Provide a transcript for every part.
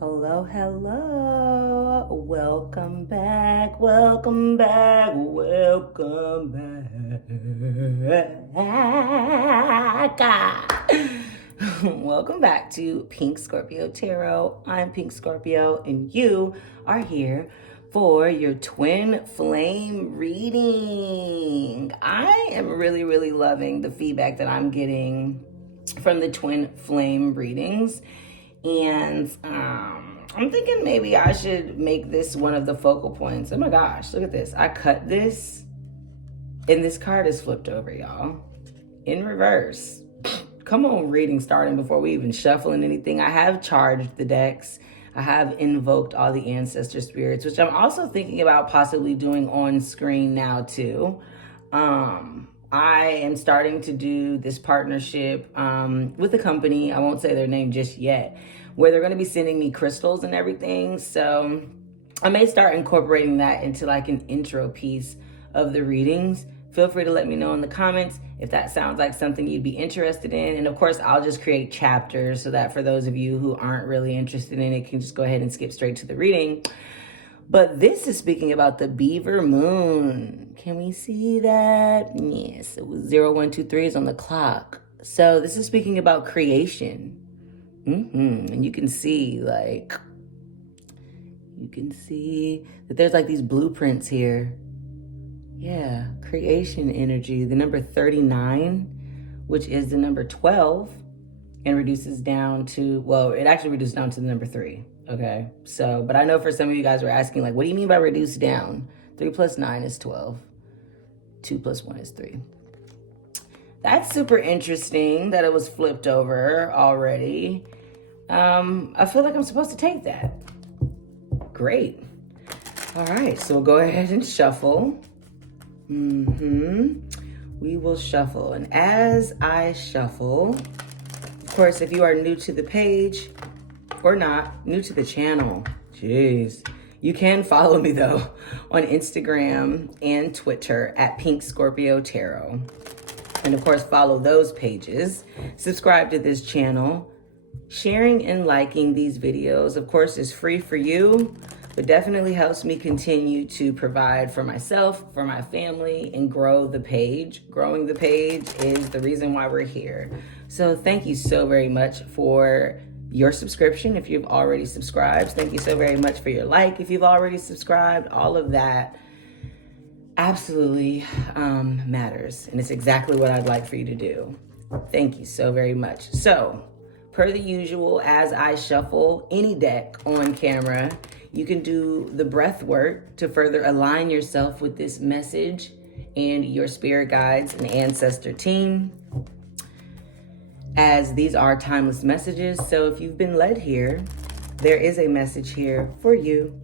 Hello, hello. Welcome back, welcome back, welcome back. Welcome back to Pink Scorpio Tarot. I'm Pink Scorpio, and you are here for your twin flame reading. I am really loving the feedback that I'm getting from the twin flame readings. And I'm thinking maybe I should make this one of the focal points. Oh my gosh, look at this. I cut this and this card is flipped over, y'all. In reverse. Come on, reading starting before we even shuffling anything. I have charged the decks. I have invoked all the ancestor spirits, which I'm also thinking about possibly doing on screen now too. I am starting to do this partnership with a company. I won't say their name just yet, where they're going to be sending me crystals and everything. So I may start incorporating that into like an intro piece of the readings. Feel free to let me know in the comments if that sounds like something you'd be interested in. And of course, I'll just create chapters so that for those of you who aren't really interested in it, can just go ahead and skip straight to the reading. But this is speaking about the beaver moon. Can we see that? Yes, it was 0123 is on the clock. So this is speaking about creation. And you can see that there's like these blueprints here. Yeah, creation energy. The number 39, which is the number 12, and reduces down to, well, it actually reduces down to the number 3. Okay, so, but I know for some of you guys were asking, like, what do you mean by reduce down? 3 plus 9 is 12. 2 plus 1 is 3. That's super interesting that it was flipped over already. I feel like I'm supposed to take that. Great. All right, so we'll go ahead and shuffle. We will shuffle. And as I shuffle, of course, if you are new to the page, or not, new to the channel, jeez, you can follow me though on Instagram and Twitter at Pink Scorpio Tarot. And of course, follow those pages. Subscribe to this channel. Sharing and liking these videos, of course, is free for you, but definitely helps me continue to provide for myself, for my family, and grow the page. Growing the page is the reason why we're here. So thank you so very much for your subscription if you've already subscribed. Thank you so very much for your like if you've already subscribed. All of that absolutely matters, and it's exactly what I'd like for you to do. Thank you so very much. So per the usual, as I shuffle any deck on camera, you can do the breath work to further align yourself with this message and your spirit guides and ancestor team, as these are timeless messages. So if you've been led here, there is a message here for you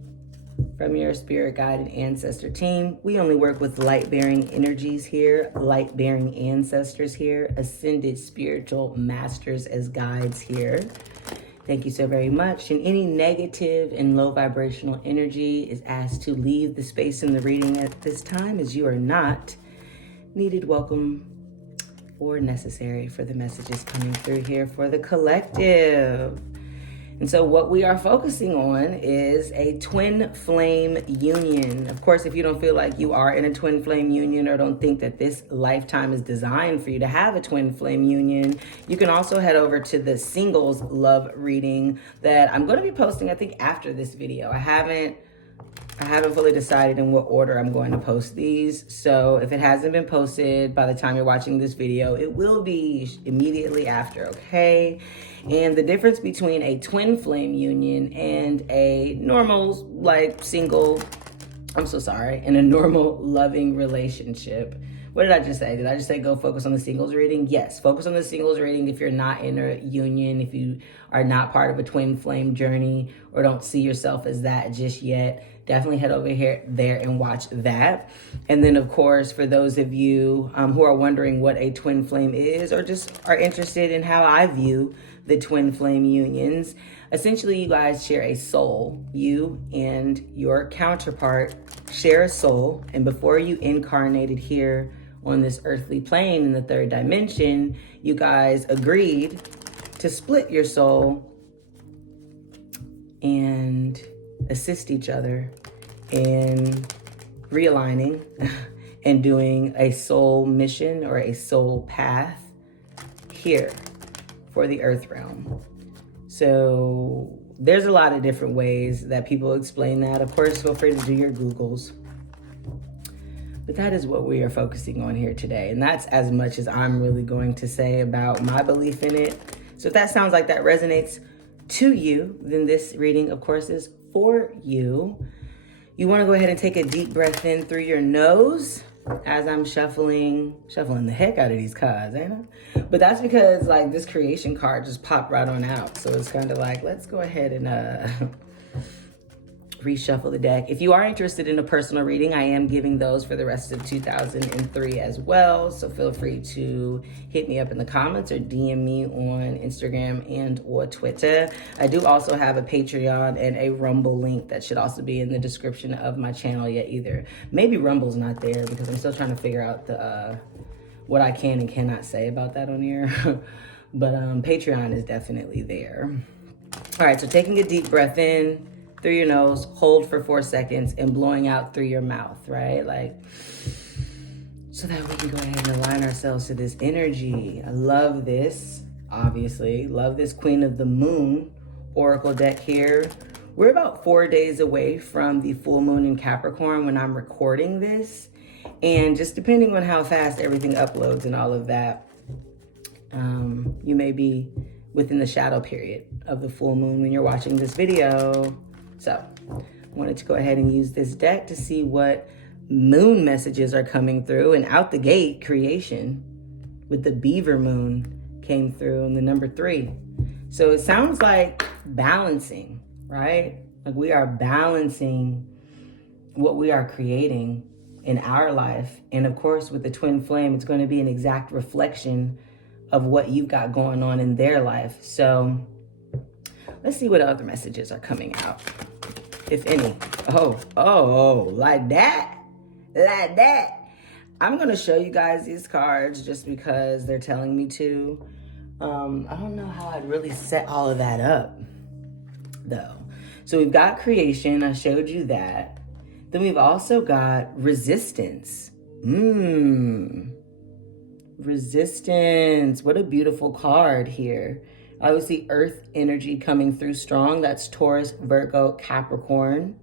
from your spirit guide and ancestor team. We only work with light-bearing energies here, light-bearing ancestors here, ascended spiritual masters as guides here. Thank you so very much. And any negative and low vibrational energy is asked to leave the space in the reading at this time, as you are not needed, welcome, or necessary for the messages coming through here for the collective. And so what we are focusing on is a twin flame union. Of course, if you don't feel like you are in a twin flame union or don't think that this lifetime is designed for you to have a twin flame union, you can also head over to the singles love reading that I'm going to be posting, I think, after this video. I haven't fully decided in what order I'm going to post these. So if it hasn't been posted by the time you're watching this video, it will be immediately after, okay? And the difference between a twin flame union and a normal, like, single, and a normal loving relationship. What did I just say? Did I just say go focus on the singles reading? Yes, focus on the singles reading if you're not in a union, if you are not part of a twin flame journey or don't see yourself as that just yet. Definitely head over there and watch that. And then, of course, for those of you who are wondering what a twin flame is or just are interested in how I view the twin flame unions, essentially you guys share a soul. You and your counterpart share a soul. And before you incarnated here on this earthly plane in the third dimension, you guys agreed to split your soul and assist each other in realigning and doing a soul mission or a soul path here for the earth realm. So there's a lot of different ways that people explain that. Of course, feel free to do your Googles. But that is what we are focusing on here today. And that's as much as I'm really going to say about my belief in it. So if that sounds like that resonates to you, then this reading, of course, is for you. You want to go ahead and take a deep breath in through your nose as I'm shuffling the heck out of these cards, ain't I? But that's because like this creation card just popped right on out. So it's kind of like, let's go ahead and reshuffle the deck. If you are interested in a personal reading, I am giving those for the rest of 2003 as well. So feel free to hit me up in the comments or DM me on Instagram and or Twitter. I do also have a Patreon and a Rumble link that should also be in the description of my channel yet either. Maybe Rumble's not there because I'm still trying to figure out the what I can and cannot say about that on here. But Patreon is definitely there. All right, so taking a deep breath in through your nose, hold for 4 seconds, and blowing out through your mouth, right? Like, so that we can go ahead and align ourselves to this energy. I love this, obviously. Love this Queen of the Moon Oracle deck here. We're about 4 days away from the full moon in Capricorn when I'm recording this. And just depending on how fast everything uploads and all of that, you may be within the shadow period of the full moon when you're watching this video. So I wanted to go ahead and use this deck to see what moon messages are coming through. And out the gate, creation with the beaver moon came through in the number 3. So it sounds like balancing, right? Like we are balancing what we are creating in our life. And of course, with the twin flame, it's going to be an exact reflection of what you've got going on in their life. So let's see what other messages are coming out, if any. Oh, like that? Like that? I'm going to show you guys these cards just because they're telling me to. I don't know how I'd really set all of that up, though. So we've got creation. I showed you that. Then we've also got resistance. Resistance. What a beautiful card here. Obviously, earth energy coming through strong. That's Taurus, Virgo, Capricorn.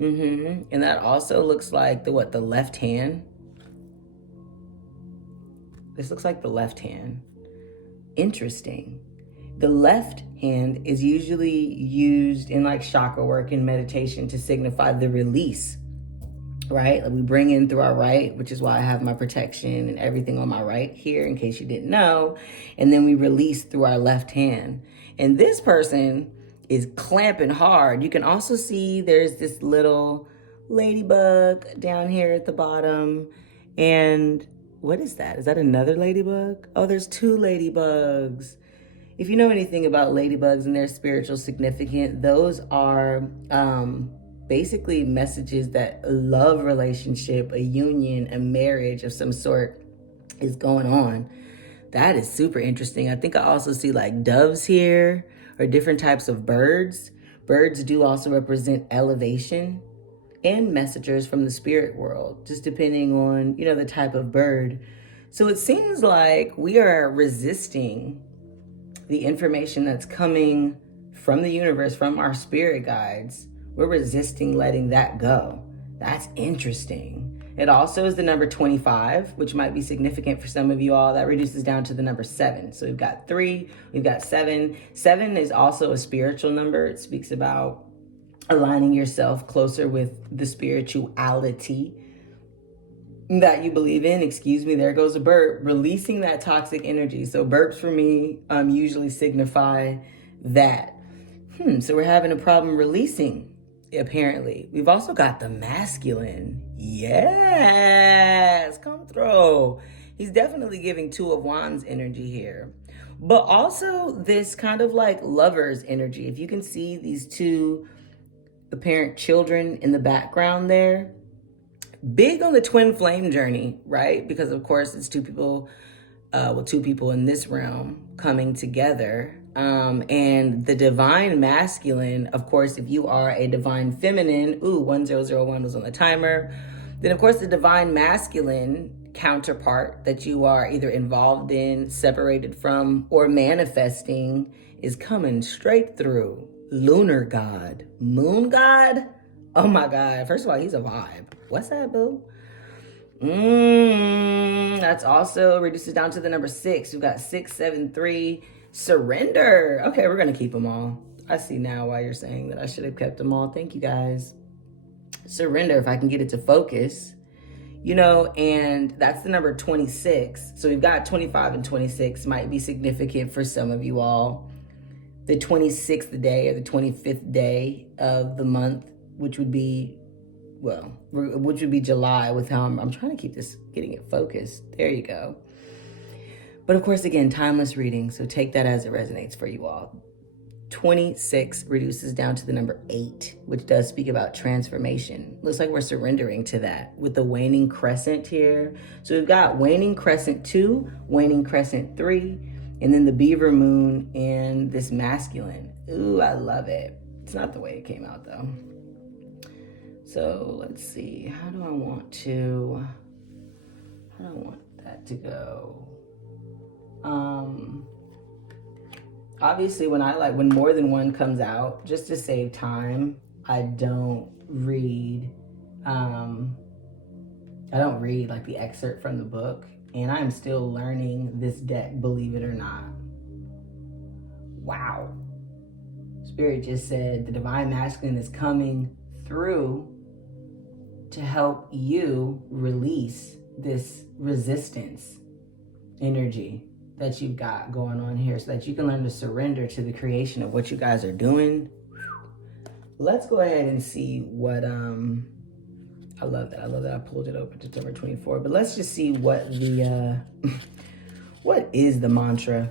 And that also looks like the left hand. This looks like the left hand. Interesting. The left hand is usually used in like chakra work and meditation to signify the release, right? Like we bring in through our right, which is why I have my protection and everything on my right here in case you didn't know. And then we release through our left hand. And this person is clamping hard. You can also see there's this little ladybug down here at the bottom. And what is that? Is that another ladybug? Oh, there's 2 ladybugs. If you know anything about ladybugs and their spiritual significance, those are basically messages that a love relationship, a union, a marriage of some sort is going on. That is super interesting. I think I also see like doves here or different types of birds. Birds do also represent elevation and messengers from the spirit world, just depending on, the type of bird. So it seems like we are resisting the information that's coming from the universe, from our spirit guides. We're resisting letting that go. That's interesting. It also is the number 25, which might be significant for some of you all. That reduces down to the number 7. So we've got 3, we've got 7. 7 is also a spiritual number. It speaks about aligning yourself closer with the spirituality that you believe in. Excuse me, there goes a burp. Releasing that toxic energy. So burps for me usually signify that. So we're having a problem releasing, apparently. We've also got the masculine. Yes, come through. He's definitely giving 2 of Wands energy here. But also this kind of like lover's energy. If you can see these 2 apparent children in the background there. Big on the twin flame journey, right? Because of course it's 2 people, 2 people in this realm coming together. And the divine masculine, of course, if you are a divine feminine, 1001 was on the timer. Then, of course, the divine masculine counterpart that you are either involved in, separated from, or manifesting is coming straight through. Lunar god, moon god. Oh my God. First of all, he's a vibe. What's that, boo? That's also reduces down to the number 6. We've got 673. Surrender. Okay, we're going to keep them all. I see now why you're saying that I should have kept them all. Thank you, guys. Surrender, if I can get it to focus. And that's the number 26. So we've got 25 and 26 might be significant for some of you all. The 26th day or the 25th day of the month, which would be July, with how I'm trying to keep this, getting it focused. There you go. But of course, again, timeless reading. So take that as it resonates for you all. 26 reduces down to the number 8, which does speak about transformation. Looks like we're surrendering to that with the waning crescent here. So we've got waning crescent 2, waning crescent 3, and then the beaver moon and this masculine. Ooh, I love it. It's not the way it came out though. So let's see. How do I want that to go? Obviously when more than one comes out, just to save time, I don't read like the excerpt from the book, and I'm still learning this deck, believe it or not. Wow. Spirit just said the divine masculine is coming through to help you release this resistance energy that you've got going on here, so that you can learn to surrender to the creation of what you guys are doing. Let's go ahead and see what I love that I pulled it open to number 24, but let's just see what the what is the mantra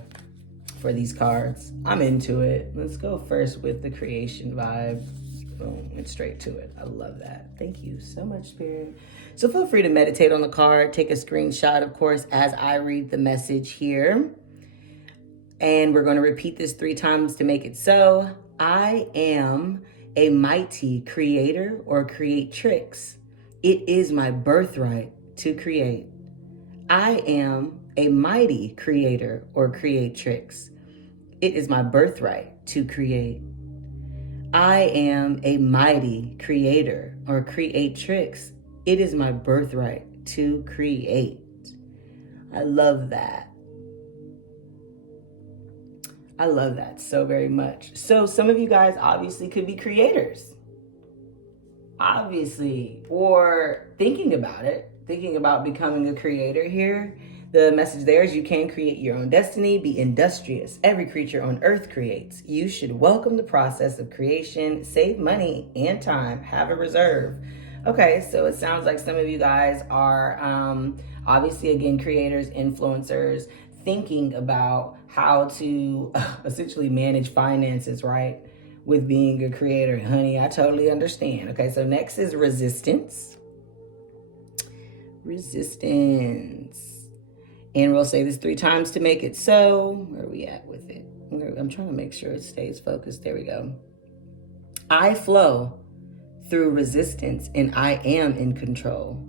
for these cards. I'm into it. Let's go first with the creation vibe. Boom, went straight to it. I love that. Thank you so much, Spirit. So feel free to meditate on the card. Take a screenshot, of course, as I read the message here. And we're going to repeat this 3 times to make it so. I am a mighty creator or creatrix. It is my birthright to create. I am a mighty creator or creatrix. It is my birthright to create. I am a mighty creator or creatrix. It is my birthright to create. I love that. I love that so very much. So some of you guys obviously could be creators. Obviously, or thinking about becoming a creator here. The message there is you can create your own destiny, be industrious. Every creature on earth creates. You should welcome the process of creation, save money and time, have a reserve. Okay, so it sounds like some of you guys are obviously, again, creators, influencers, thinking about how to essentially manage finances, right? With being a creator. Honey, I totally understand. Okay, so next is resistance. Resistance. And we'll say this 3 times to make it so. Where are we at with it? I'm trying to make sure it stays focused. There we go. I flow through resistance and I am in control.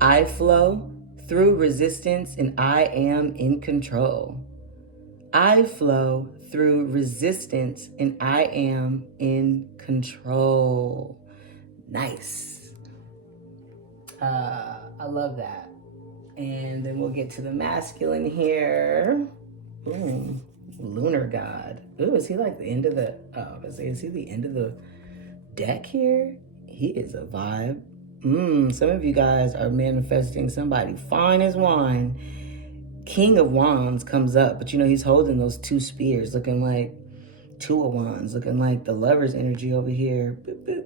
I flow through resistance and I am in control. I flow through resistance and I am in control. Nice. I love that. And then we'll get to the masculine here. Boom. Lunar god. Ooh, is he like the end of the, is he the end of the deck here? He is a vibe. Some of you guys are manifesting somebody fine as wine. King of Wands comes up, but he's holding those 2 spears, looking like 2 of Wands, looking like the lover's energy over here. Boop, boop.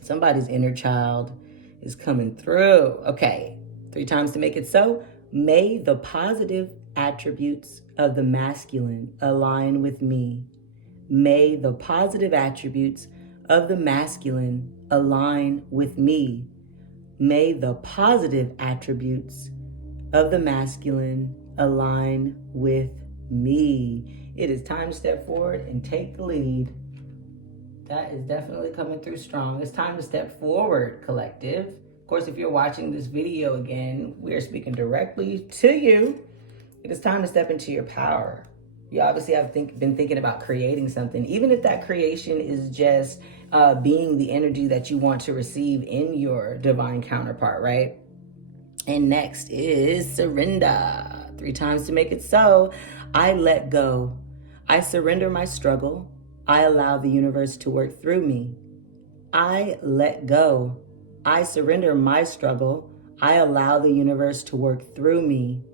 Somebody's inner child is coming through. Okay, 3 times to make it so. May the positive attributes of the masculine align with me. May the positive attributes of the masculine align with me. May the positive attributes of the masculine align with me. It is time to step forward and take the lead. That is definitely coming through strong. It's time to step forward, collective. Of course, if you're watching this video again, we are speaking directly to you. It is time to step into your power. You obviously have been thinking about creating something, even if that creation is just being the energy that you want to receive in your divine counterpart, right? And next is surrender. 3 times to make it so. I let go. I surrender my struggle. I allow the universe to work through me. I let go. I surrender my struggle. I allow the universe to work through me.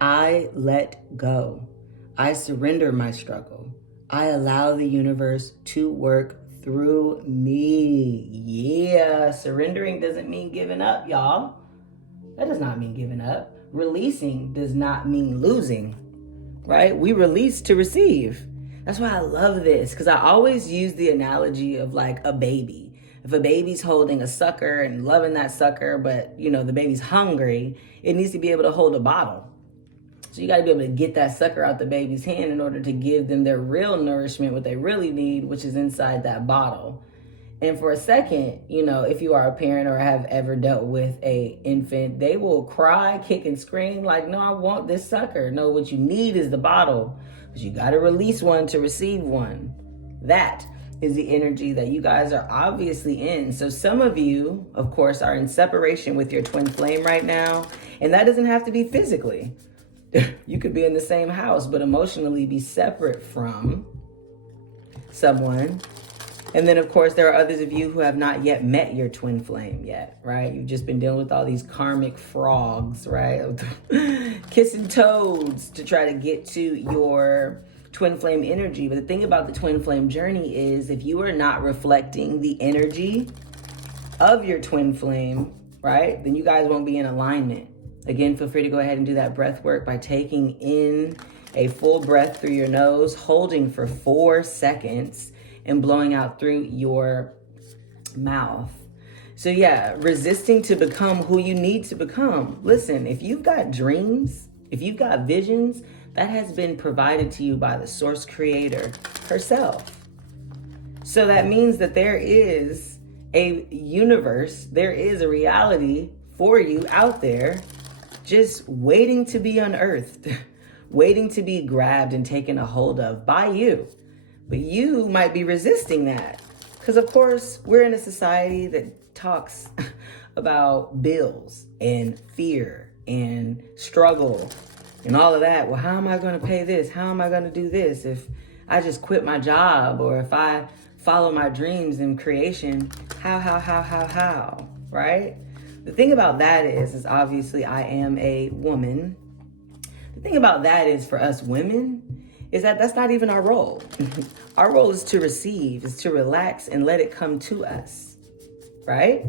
I let go. I surrender my struggle. I allow the universe to work through me. Yeah, surrendering doesn't mean giving up, y'all. That does not mean giving up. Releasing does not mean losing, right? We release to receive. That's why I love this, because I always use the analogy of like a baby. If a baby's holding a sucker and loving that sucker, but the baby's hungry, it needs to be able to hold a bottle. So you got to be able to get that sucker out the baby's hand in order to give them their real nourishment, what they really need, which is inside that bottle. And for a second, if you are a parent or have ever dealt with a infant, they will cry, kick and scream like, no, I want this sucker. No, what you need is the bottle, but you got to release one to receive one. That is the energy that you guys are obviously in. So some of you, of course, are in separation with your twin flame right now. And that doesn't have to be physically. You could be in the same house, but emotionally be separate from someone. And then, of course, there are others of you who have not yet met your twin flame yet, right? You've just been dealing with all these karmic frogs, right? Kissing toads to try to get to your twin flame energy. But the thing about the twin flame journey is if you are not reflecting the energy of your twin flame, right, then you guys won't be in alignment. Again, feel free to go ahead and do that breath work by taking in a full breath through your nose, holding for 4 seconds, and blowing out through your mouth. So yeah, resisting to become who you need to become. Listen, if you've got dreams, if you've got visions, that has been provided to you by the source creator herself. So that means that there is a universe, there is a reality for you out there just waiting to be unearthed, waiting to be grabbed and taken a hold of by you. But you might be resisting that because, of course, we're in a society that talks about bills and fear and struggle and all of that. Well, how am I going to pay this? How am I going to do this if I just quit my job, or if I follow my dreams in creation? How, right? The thing about that is obviously I am a woman. The thing about that is for us women is that that's not even our role. Our role is to receive, is to relax and let it come to us, right?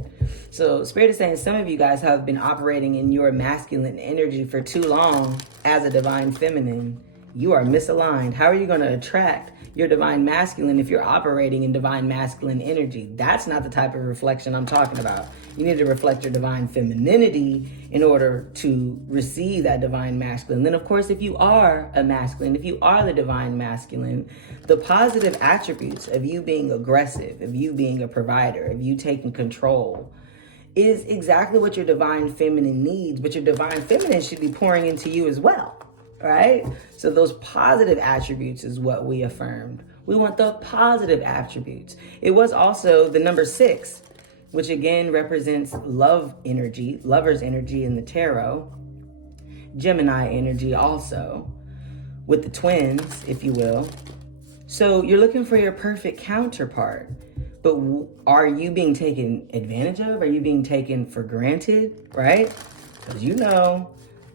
So Spirit is saying some of you guys have been operating in your masculine energy for too long as a divine feminine. You are misaligned. How are you going to attract your divine masculine if you're operating in divine masculine energy? That's not the type of reflection I'm talking about. You need to reflect your divine femininity in order to receive that divine masculine. Then, of course, if you are a masculine, if you are the divine masculine, the positive attributes of you being aggressive, of you being a provider, of you taking control, is exactly what your divine feminine needs. But your divine feminine should be pouring into you as well. Right? So those positive attributes is what we affirmed. We want the positive attributes. It was also the number 6, which again represents love energy, lover's energy in the tarot, Gemini energy also, with the twins, if you will. So you're looking for your perfect counterpart, but are you being taken advantage of? Are you being taken for granted, right? Because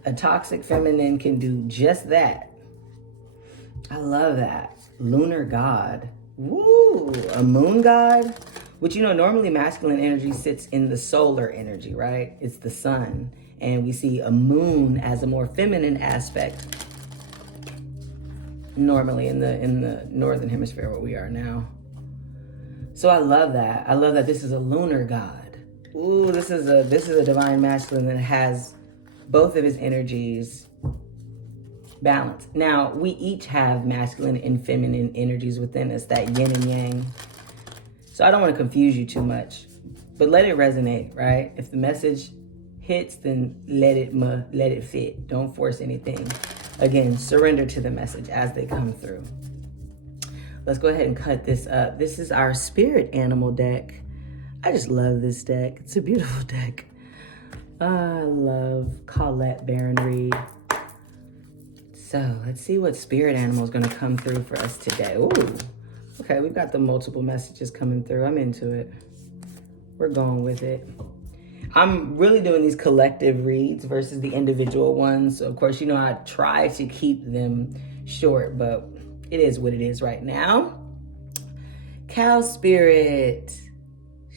a toxic feminine can do just that. I love that. Lunar god. Woo! A moon god? Which, normally masculine energy sits in the solar energy, right? It's the sun. And we see a moon as a more feminine aspect. Normally in the northern hemisphere where we are now. So I love that. I love that this is a lunar god. Ooh, this is a divine masculine that has both of his energies balance. Now, we each have masculine and feminine energies within us, that yin and yang. So I don't want to confuse you too much, but let it resonate, right? If the message hits, then let it fit. Don't force anything. Again, surrender to the message as they come through. Let's go ahead and cut this up. This is our spirit animal deck. I just love this deck. It's a beautiful deck. I love Colette Baron Reed. So let's see what spirit animal is going to come through for us today. Ooh, okay, we've got the multiple messages coming through. I'm into it. We're going with it. I'm really doing these collective reads versus the individual ones. So of course, you know, I try to keep them short, but it is what it is right now. Cow spirit.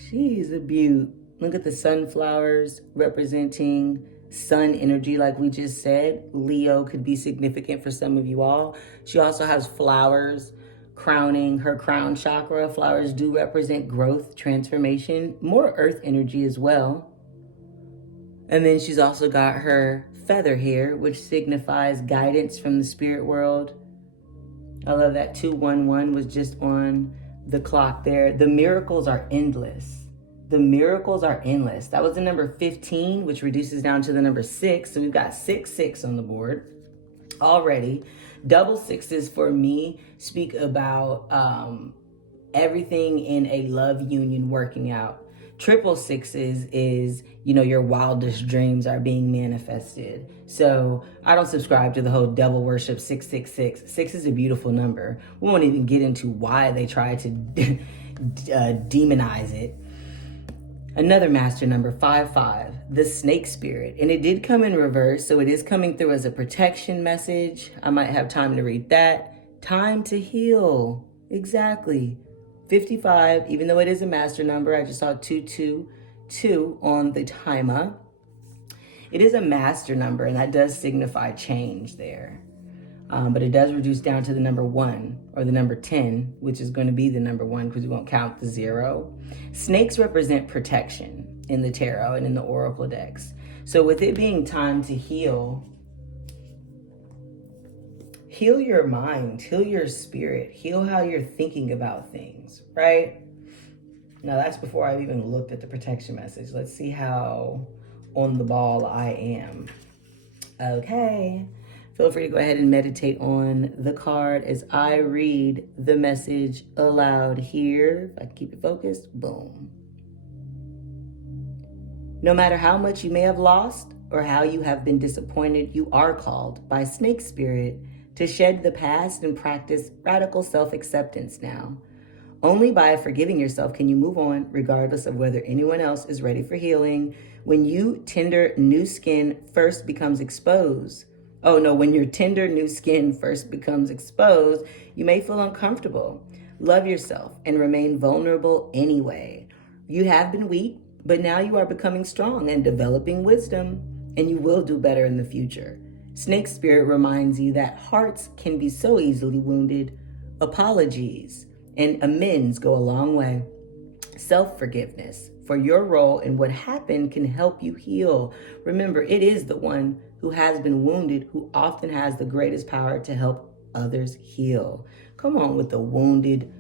She's a beaut. Look at the sunflowers representing sun energy, like we just said. Leo could be significant for some of you all. She also has flowers crowning her crown chakra. Flowers do represent growth, transformation, more earth energy as well. And then she's also got her feather here, which signifies guidance from the spirit world. I love that 211 was just on the clock there. The miracles are endless. The miracles are endless. That was the number 15, which reduces down to the number 6. So we've got 6 on the board already. Double sixes for me speak about everything in a love union working out. Triple sixes is, you know, your wildest dreams are being manifested. So I don't subscribe to the whole devil worship 666. 6 is a beautiful number. We won't even get into why they try to demonize it. Another master number, 55, the snake spirit. And it did come in reverse, so it is coming through as a protection message. I might have time to read that. Time to heal. Exactly. 55, even though it is a master number, I just saw 222 on the timer. It is a master number, and that does signify change there. But it does reduce down to the number 1 or the number 10, which is going to be the number 1 because we won't count the 0. Snakes represent protection in the tarot and in the oracle decks. So with it being time to heal your mind, heal your spirit, heal how you're thinking about things, right? Now that's before I've even looked at the protection message. Let's see how on the ball I am. Okay. Feel free to go ahead and meditate on the card as I read the message aloud here. If I can keep it focused, boom. No matter how much you may have lost or how you have been disappointed, you are called by Snake Spirit to shed the past and practice radical self-acceptance now. Only by forgiving yourself can you move on, regardless of whether anyone else is ready for healing. When you tender new skin first becomes exposed, when your tender new skin first becomes exposed, you may feel uncomfortable. Love yourself and remain vulnerable anyway. You have been weak, but now you are becoming strong and developing wisdom, and you will do better in the future. Snake Spirit reminds you that hearts can be so easily wounded. Apologies and amends go a long way. Self-forgiveness for your role in what happened can help you heal. Remember, it is the one who has been wounded who often has the greatest power to help others heal. Come on with the wounded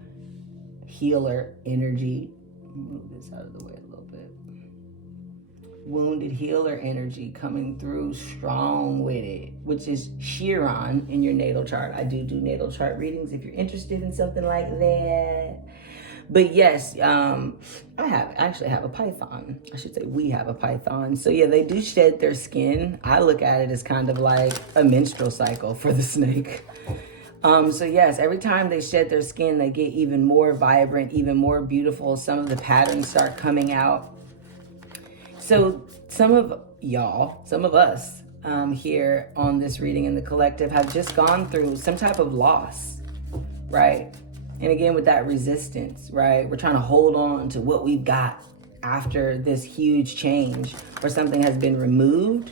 healer energy. Move this out of the way a little bit. Wounded healer energy coming through strong with it, which is Chiron in your natal chart. I do natal chart readings if you're interested in something like that. But yes, I actually have a python. I should say we have a python. So yeah, they do shed their skin. I look at it as kind of like a menstrual cycle for the snake. So yes, every time they shed their skin, they get even more vibrant, even more beautiful. Some of the patterns start coming out. So some of us here on this reading in the collective have just gone through some type of loss, right? And again, with that resistance, right? We're trying to hold on to what we've got after this huge change, or something has been removed.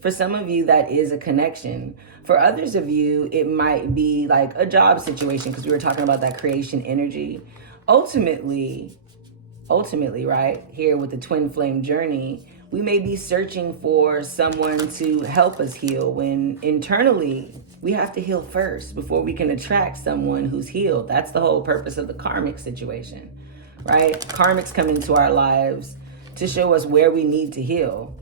For some of you, that is a connection. For others of you, it might be like a job situation, because we were talking about that creation energy. Ultimately, right, here with the twin flame journey, We may be searching for someone to help us heal when internally we have to heal first before we can attract someone who's healed. That's the whole purpose of the karmic situation, right? Karmics come into our lives to show us where we need to heal.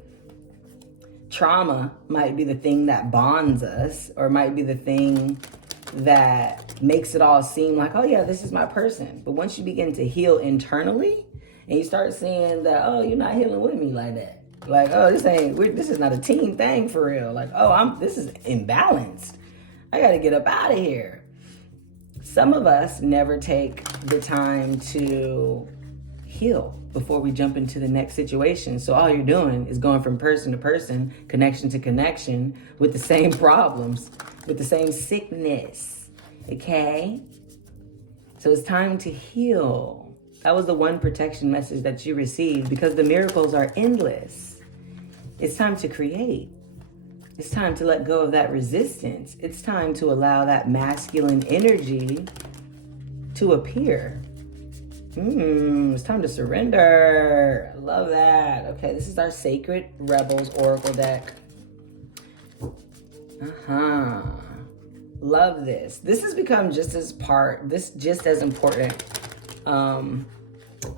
Trauma might be the thing that bonds us, or might be the thing that makes it all seem like, oh yeah, this is my person. But once you begin to heal internally and you start seeing that, oh, you're not healing with me like that. Like, oh, this is not a team thing for real. Like, oh, this is imbalanced. I got to get up out of here. Some of us never take the time to heal before we jump into the next situation. So all you're doing is going from person to person, connection to connection, with the same problems, with the same sickness. Okay? So it's time to heal. That was the one protection message that you received, because the miracles are endless. It's time to create. It's time to let go of that resistance. It's time to allow that masculine energy to appear. It's time to surrender. I love that. Okay, this is our Sacred Rebels Oracle deck. Love this. This has become just as important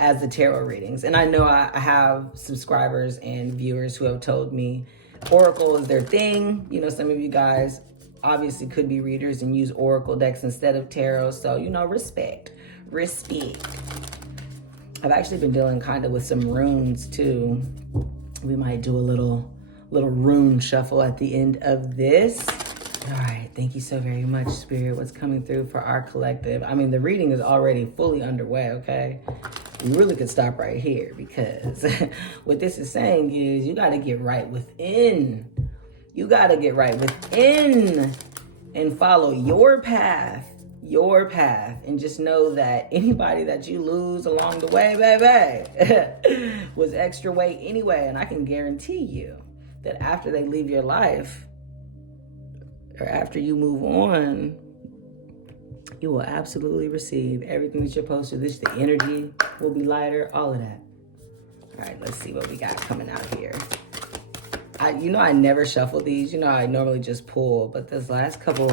as the tarot readings. And I know I have subscribers and viewers who have told me Oracle is their thing. You know, some of you guys obviously could be readers and use Oracle decks instead of tarot. So, you know, respect. I've actually been dealing kind of with some runes too. We might do a little rune shuffle at the end of this. All right, thank you so very much, Spirit. What's coming through for our collective? I mean, the reading is already fully underway, okay? We really could stop right here, because what this is saying is you got to get right within. You got to get right within and follow your path, and just know that anybody that you lose along the way, baby, was extra weight anyway. And I can guarantee you that after they leave your life, or after you move on, you will absolutely receive everything that you're supposed to. The energy will be lighter, all of that. All right, let's see what we got coming out here. I never shuffle these. You know, I normally just pull, but this the last couple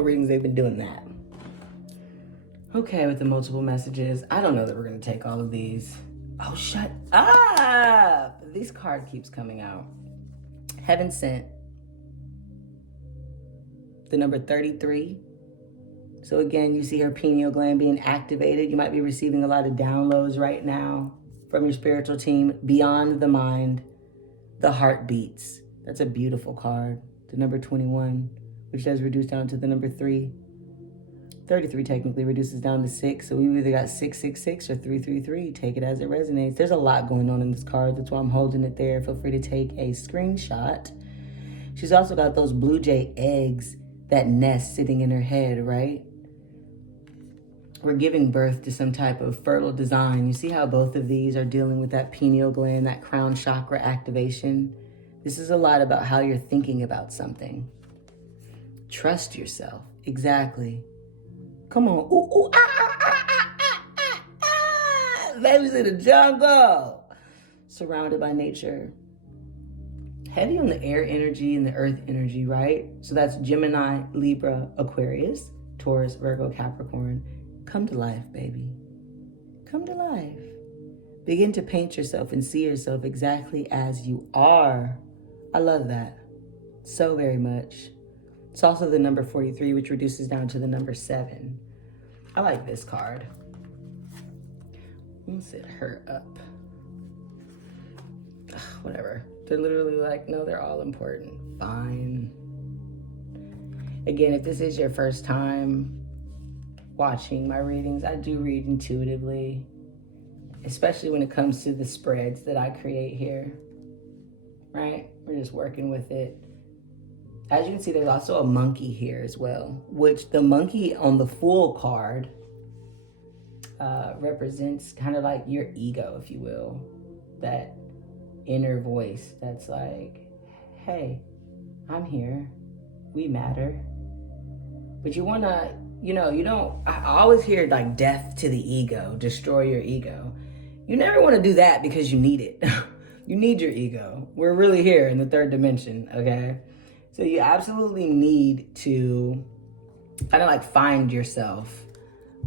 readings, they've been doing that. Okay, with the multiple messages. I don't know that we're going to take all of these. Oh, shut up! This card keeps coming out. Heaven sent. The number 33. So again, you see her pineal gland being activated. You might be receiving a lot of downloads right now from your spiritual team. Beyond the mind, the heart beats. That's a beautiful card. The number 21, which does reduce down to the number 3. 33 technically reduces down to 6. So we either got 666 or 333. Take it as it resonates. There's a lot going on in this card. That's why I'm holding it there. Feel free to take a screenshot. She's also got those blue jay eggs, that nest sitting in her head, right? We're giving birth to some type of fertile design. You see how both of these are dealing with that pineal gland, that crown chakra activation? This is a lot about how you're thinking about something. Trust yourself. Exactly. Come on. Ooh, ooh, baby's in the jungle. Surrounded by nature. Heavy on the air energy and the earth energy, right? So that's Gemini, Libra, Aquarius, Taurus, Virgo, Capricorn. Come to life, baby. Come to life. Begin to paint yourself and see yourself exactly as you are. I love that so very much. It's also the number 43, which reduces down to the number 7. I like this card. Let's set her up. Ugh, whatever. They're literally like, no, they're all important. Fine. Again, if this is your first time watching my readings, I do read intuitively, especially when it comes to the spreads that I create here, right? We're just working with it. As you can see, there's also a monkey here as well, which the monkey on the full card represents kind of like your ego, if you will. That inner voice that's like, hey, I'm here. We matter. But you want to, I always hear like death to the ego, destroy your ego. You never want to do that because you need it. You need your ego. We're really here in the third dimension, okay? So you absolutely need to kind of like find yourself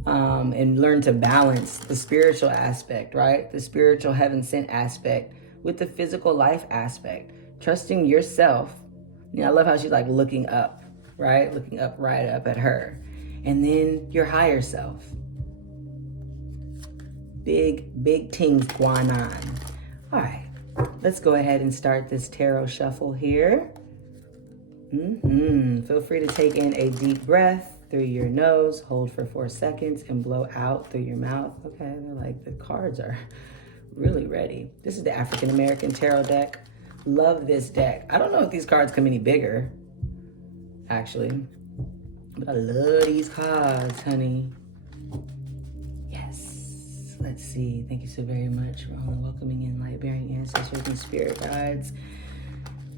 and learn to balance the spiritual aspect, right? The spiritual heaven sent aspect with the physical life aspect. Trusting yourself. You know, I love how she's like looking up, right? Looking up, right up at her. And then your higher self. Big things going on. All right, let's go ahead and start this tarot shuffle here. Feel free to take in a deep breath through your nose, hold for 4 seconds, and blow out through your mouth. Okay, they're like, the cards are really ready. This is the African American Tarot deck. Love this deck. I don't know if these cards come any bigger, actually, but I love these cards, honey. Let's see. Thank you so very much for all the welcoming in light-bearing ancestors and spirit guides.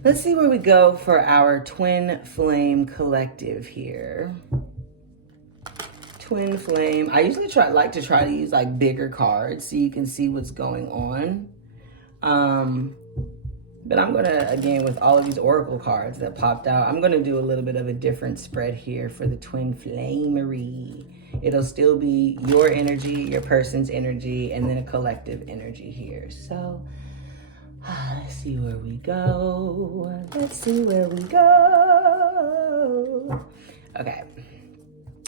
Let's see where we go for our twin flame collective here. Twin flame. I usually like to try to use like bigger cards so you can see what's going on. But I'm gonna, again, with all of these oracle cards that popped out, I'm gonna do a little bit of a different spread here for the twin flamery. It'll still be your energy, your person's energy, and then a collective energy here. So let's see where we go. Let's see where we go. Okay.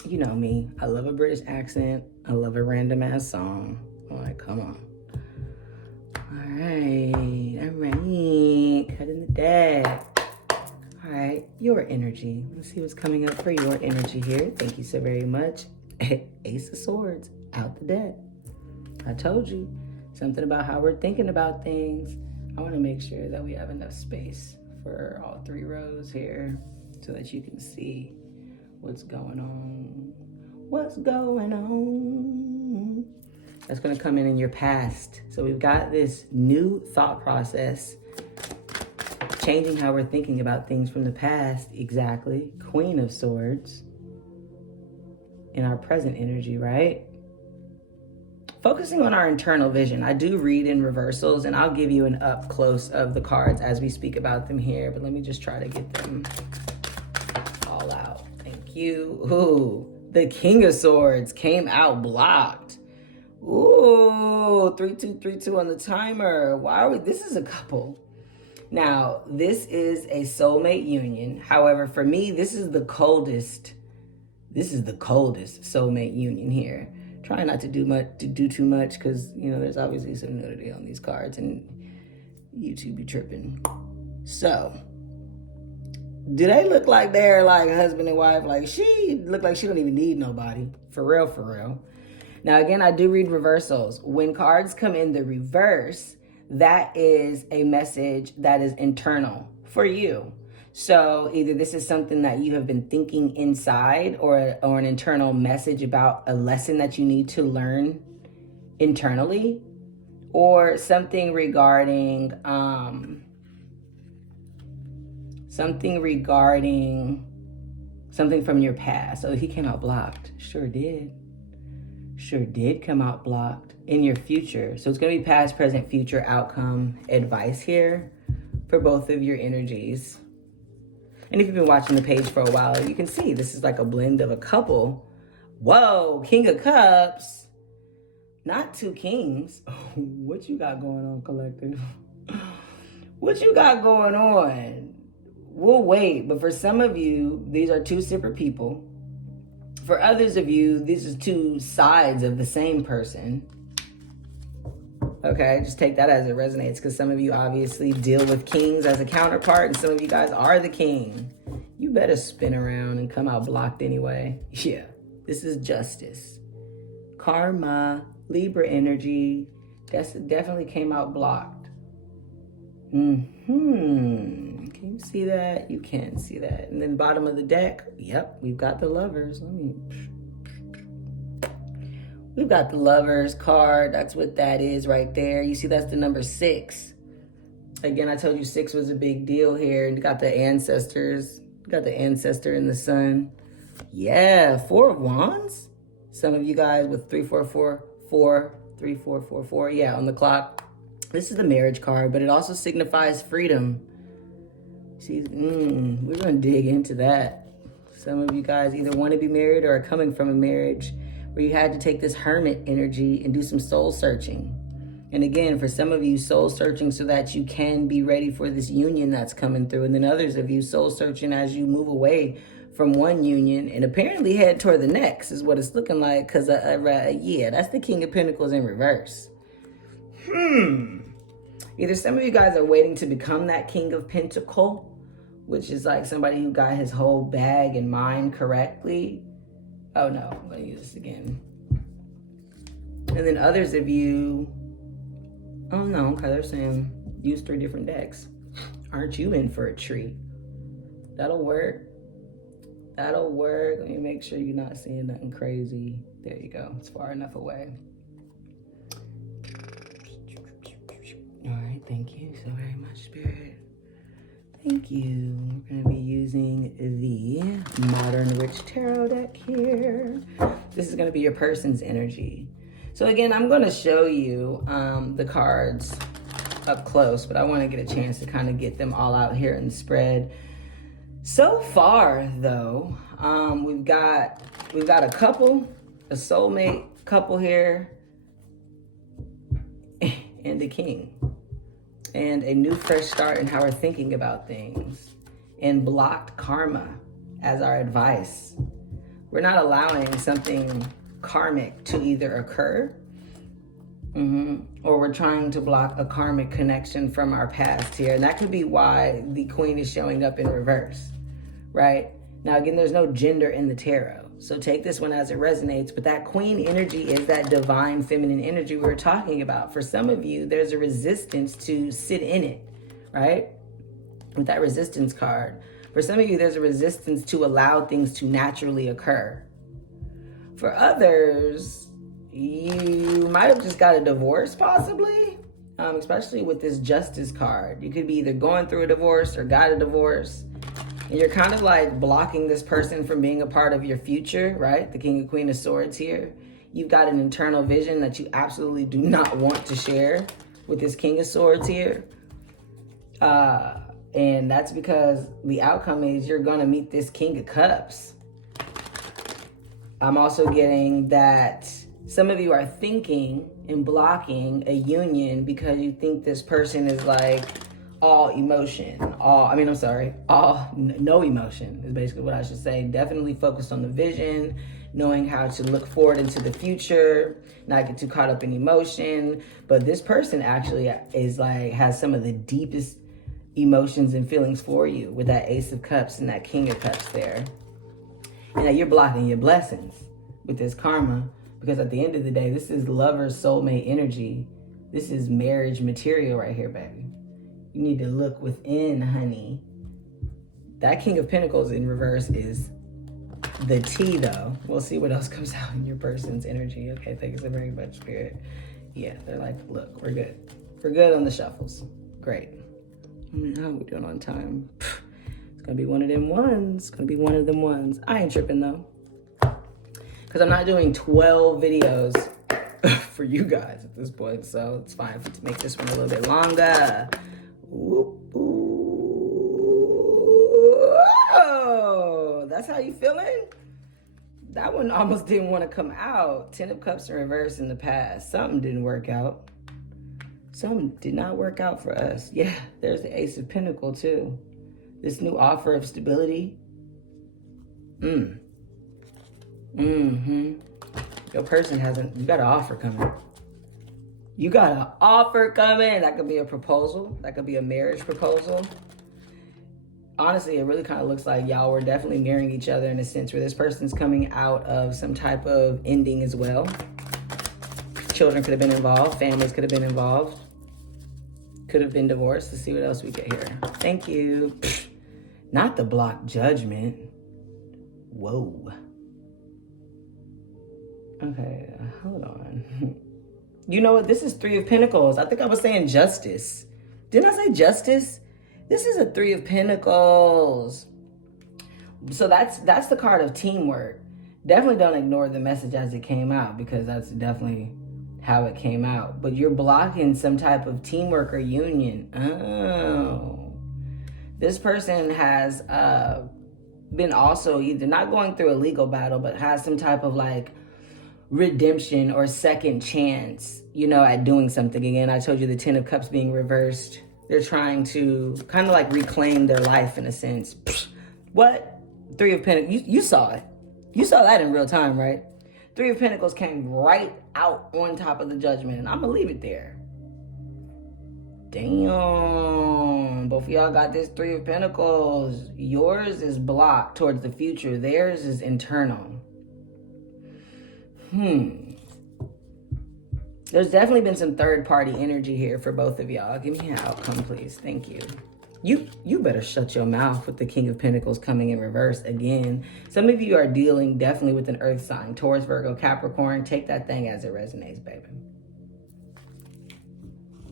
You know me. I love a British accent. I love a random ass song. I'm like, come on. All right. Cutting the deck. All right. Your energy. Let's see what's coming up for your energy here. Thank you so very much. Ace of Swords out the deck. I told you something about how we're thinking about things. I want to make sure that we have enough space for all 3 rows here so that you can see what's going on. What's going on? That's going to come in your past. So we've got this new thought process, changing how we're thinking about things from the past. Exactly. Queen of Swords. In our present energy, right? Focusing on our internal vision. I do read in reversals, and I'll give you an up close of the cards as we speak about them here, but let me just try to get them all out. Thank you. Ooh, the King of Swords came out blocked. Ooh, 3-2-3-2 on the timer. Why are we? This is a couple. Now, this is a soulmate union. However, for me, this is the coldest soulmate union here. Try not to do too much because, you know, there's obviously some nudity on these cards and YouTube be tripping. So, do they look like they're like husband and wife? Like, she look like she don't even need nobody. For real, for real. Now, again, I do read reversals. When cards come in the reverse, that is a message that is internal for you. So either this is something that you have been thinking inside or an internal message about a lesson that you need to learn internally, or something regarding something from your past. So he came out blocked. Sure did come out blocked in your future. So it's going to be past, present, future outcome advice here for both of your energies. And if you've been watching the page for a while, you can see this is like a blend of a couple. Whoa, King of Cups. Not 2 kings. Oh, what you got going on, collective? What you got going on? We'll wait. But for some of you, these are 2 separate people. For others of you, these are 2 sides of the same person. Okay, just take that as it resonates, because some of you obviously deal with kings as a counterpart, and some of you guys are the king. You better spin around and come out blocked anyway. Yeah, this is justice. Karma, Libra energy, definitely came out blocked. Can you see that? You can see that. And then bottom of the deck, yep, we've got the Lovers. We've got the Lovers card. That's what that is right there. You see, that's the number 6. Again, I told you 6 was a big deal here. And you got the ancestors. You got the ancestor in the sun. Yeah, 4 of Wands. Some of you guys with 3-4-4-4, 3444, yeah, on the clock. This is the marriage card, but it also signifies freedom. See, we're gonna dig into that. Some of you guys either want to be married or are coming from a marriage where you had to take this hermit energy and do some soul searching. And again, for some of you, soul searching so that you can be ready for this union that's coming through. And then others of you, soul searching as you move away from one union and apparently head toward the next is what it's looking like. Because, yeah, that's the King of Pentacles in reverse. Either some of you guys are waiting to become that King of Pentacle, which is like somebody who got his whole bag and mind correctly. Oh, no, I'm going to use this again. And then others of you, oh no, okay, they're saying use 3 different decks. Aren't you in for a treat? That'll work. That'll work. Let me make sure you're not seeing nothing crazy. There you go. It's far enough away. All right, thank you so very much, Spirit. Thank you. We're going to be using the Modern Witch Tarot deck here. This is going to be your person's energy. So again, I'm going to show you the cards up close, but I want to get a chance to kind of get them all out here in the spread. So far, though, we've got a couple, a soulmate couple here, and a king, and a new fresh start in how we're thinking about things, and blocked karma as our advice. We're not allowing something karmic to either occur, or we're trying to block a karmic connection from our past here. And that could be why the Queen is showing up in reverse, right? Now, again, there's no gender in the tarot, so take this one as it resonates, but that Queen energy is that divine feminine energy we were talking about. For some of you, there's a resistance to sit in it, right? With that resistance card. For some of you, there's a resistance to allow things to naturally occur. For others, you might have just got a divorce, possibly, especially with this Justice card. You could be either going through a divorce or got a divorce, and you're kind of like blocking this person from being a part of your future, right? The King and Queen of Swords here. You've got an internal vision that you absolutely do not want to share with this King of Swords here. And that's because the outcome is you're going to meet this King of Cups. I'm also getting that some of you are thinking and blocking a union because you think this person is like all emotion, no emotion is basically what I should say. Definitely focused on the vision, knowing how to look forward into the future, not get too caught up in emotion. But this person actually is like, has some of the deepest emotions and feelings for you with that Ace of Cups and that King of Cups there. And that you're blocking your blessings with this karma, because at the end of the day, this is lover soulmate energy. This is marriage material right here, baby. You need to look within, honey. That King of Pentacles in reverse is the tea, though. We'll see what else comes out in your person's energy. Okay, thank you so very much, Spirit. Yeah, they're like, look, we're good. We're good on the shuffles. Great. How are we doing on time? It's gonna be one of them ones. It's gonna be one of them ones. I ain't tripping, though, because I'm not doing 12 videos for you guys at this point, so it's fine to make this one a little bit longer. Oh, that's how you feeling? That one almost didn't want to come out. 10 of Cups in reverse in the past. Something didn't work out. Something did not work out for us. Yeah, there's the Ace of Pentacles too. This new offer of stability. Your person you got an offer coming. You got an offer coming. That could be a proposal. That could be a marriage proposal. Honestly, it really kind of looks like y'all were definitely marrying each other in a sense where this person's coming out of some type of ending as well. Children could have been involved. Families could have been involved. Could have been divorced. Let's see what else we get here. Thank you. Not the block judgment. Whoa. Okay, hold on. You know what? This is 3 of Pentacles. I think I was saying Justice. Didn't I say Justice? This is a 3 of Pentacles. So that's the card of teamwork. Definitely don't ignore the message as it came out, because that's definitely how it came out. But you're blocking some type of teamwork or union. Oh. This person has been also either not going through a legal battle, but has some type of like redemption or second chance, you know, at doing something again. I told you the 10 of Cups being reversed. They're trying to kind of like reclaim their life in a sense. What? 3 of Pentacles. You saw it. You saw that in real time, right? 3 of Pentacles came right out on top of the Judgment, and I'm gonna leave it there. Damn. Both of y'all got this 3 of Pentacles. Yours is blocked towards the future. Theirs is internal. There's definitely been some third-party energy here for both of y'all. Give me an outcome, please. Thank you. You better shut your mouth with the King of Pentacles coming in reverse again. Some of you are dealing definitely with an earth sign. Taurus, Virgo, Capricorn. Take that thing as it resonates, baby.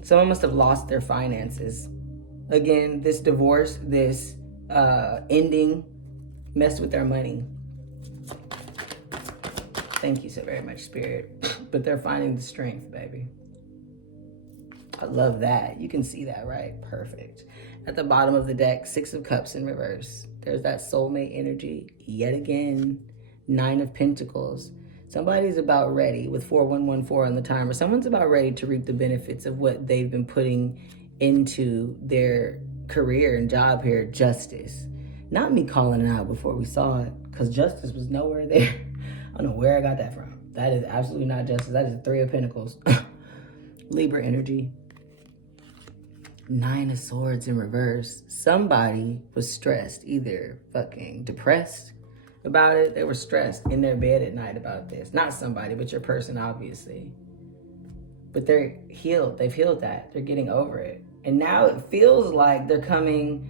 Someone must have lost their finances. Again, this divorce, this ending, messed with their money. Thank you so very much, Spirit. But they're finding the strength, baby. I love that. You can see that, right? Perfect. At the bottom of the deck, 6 of Cups in reverse. There's that soulmate energy. Yet again, 9 of Pentacles. Somebody's about ready with 4114 on the timer. Someone's about ready to reap the benefits of what they've been putting into their career and job here. Justice. Not me calling it out before we saw it, because justice was nowhere there. I don't know where I got that from. That is absolutely not justice. That is 3 of Pentacles. Libra energy. 9 of Swords in reverse. Somebody was stressed, either fucking depressed about it. They were stressed in their bed at night about this. Not somebody, but your person, obviously. But they're healed. They've healed that. They're getting over it. And now it feels like they're coming...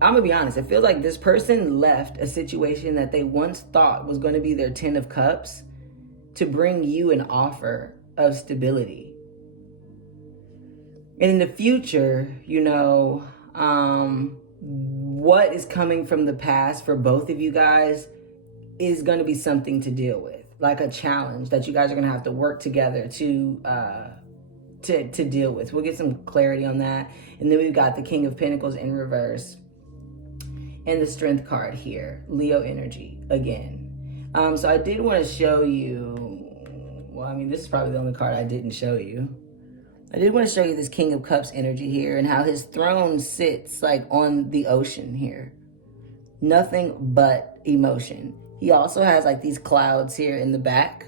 I'm gonna be honest, it feels like this person left a situation that they once thought was gonna be their 10 of Cups to bring you an offer of stability. And in the future, you know, what is coming from the past for both of you guys is gonna be something to deal with. Like a challenge that you guys are gonna have to work together to deal with. We'll get some clarity on that. And then we've got the King of Pentacles in reverse. And the Strength card here, Leo energy again. So I did want to show you, well, I mean, this is probably the only card I didn't show you. I did want to show you this King of Cups energy here and how his throne sits like on the ocean here. Nothing but emotion. He also has like these clouds here in the back,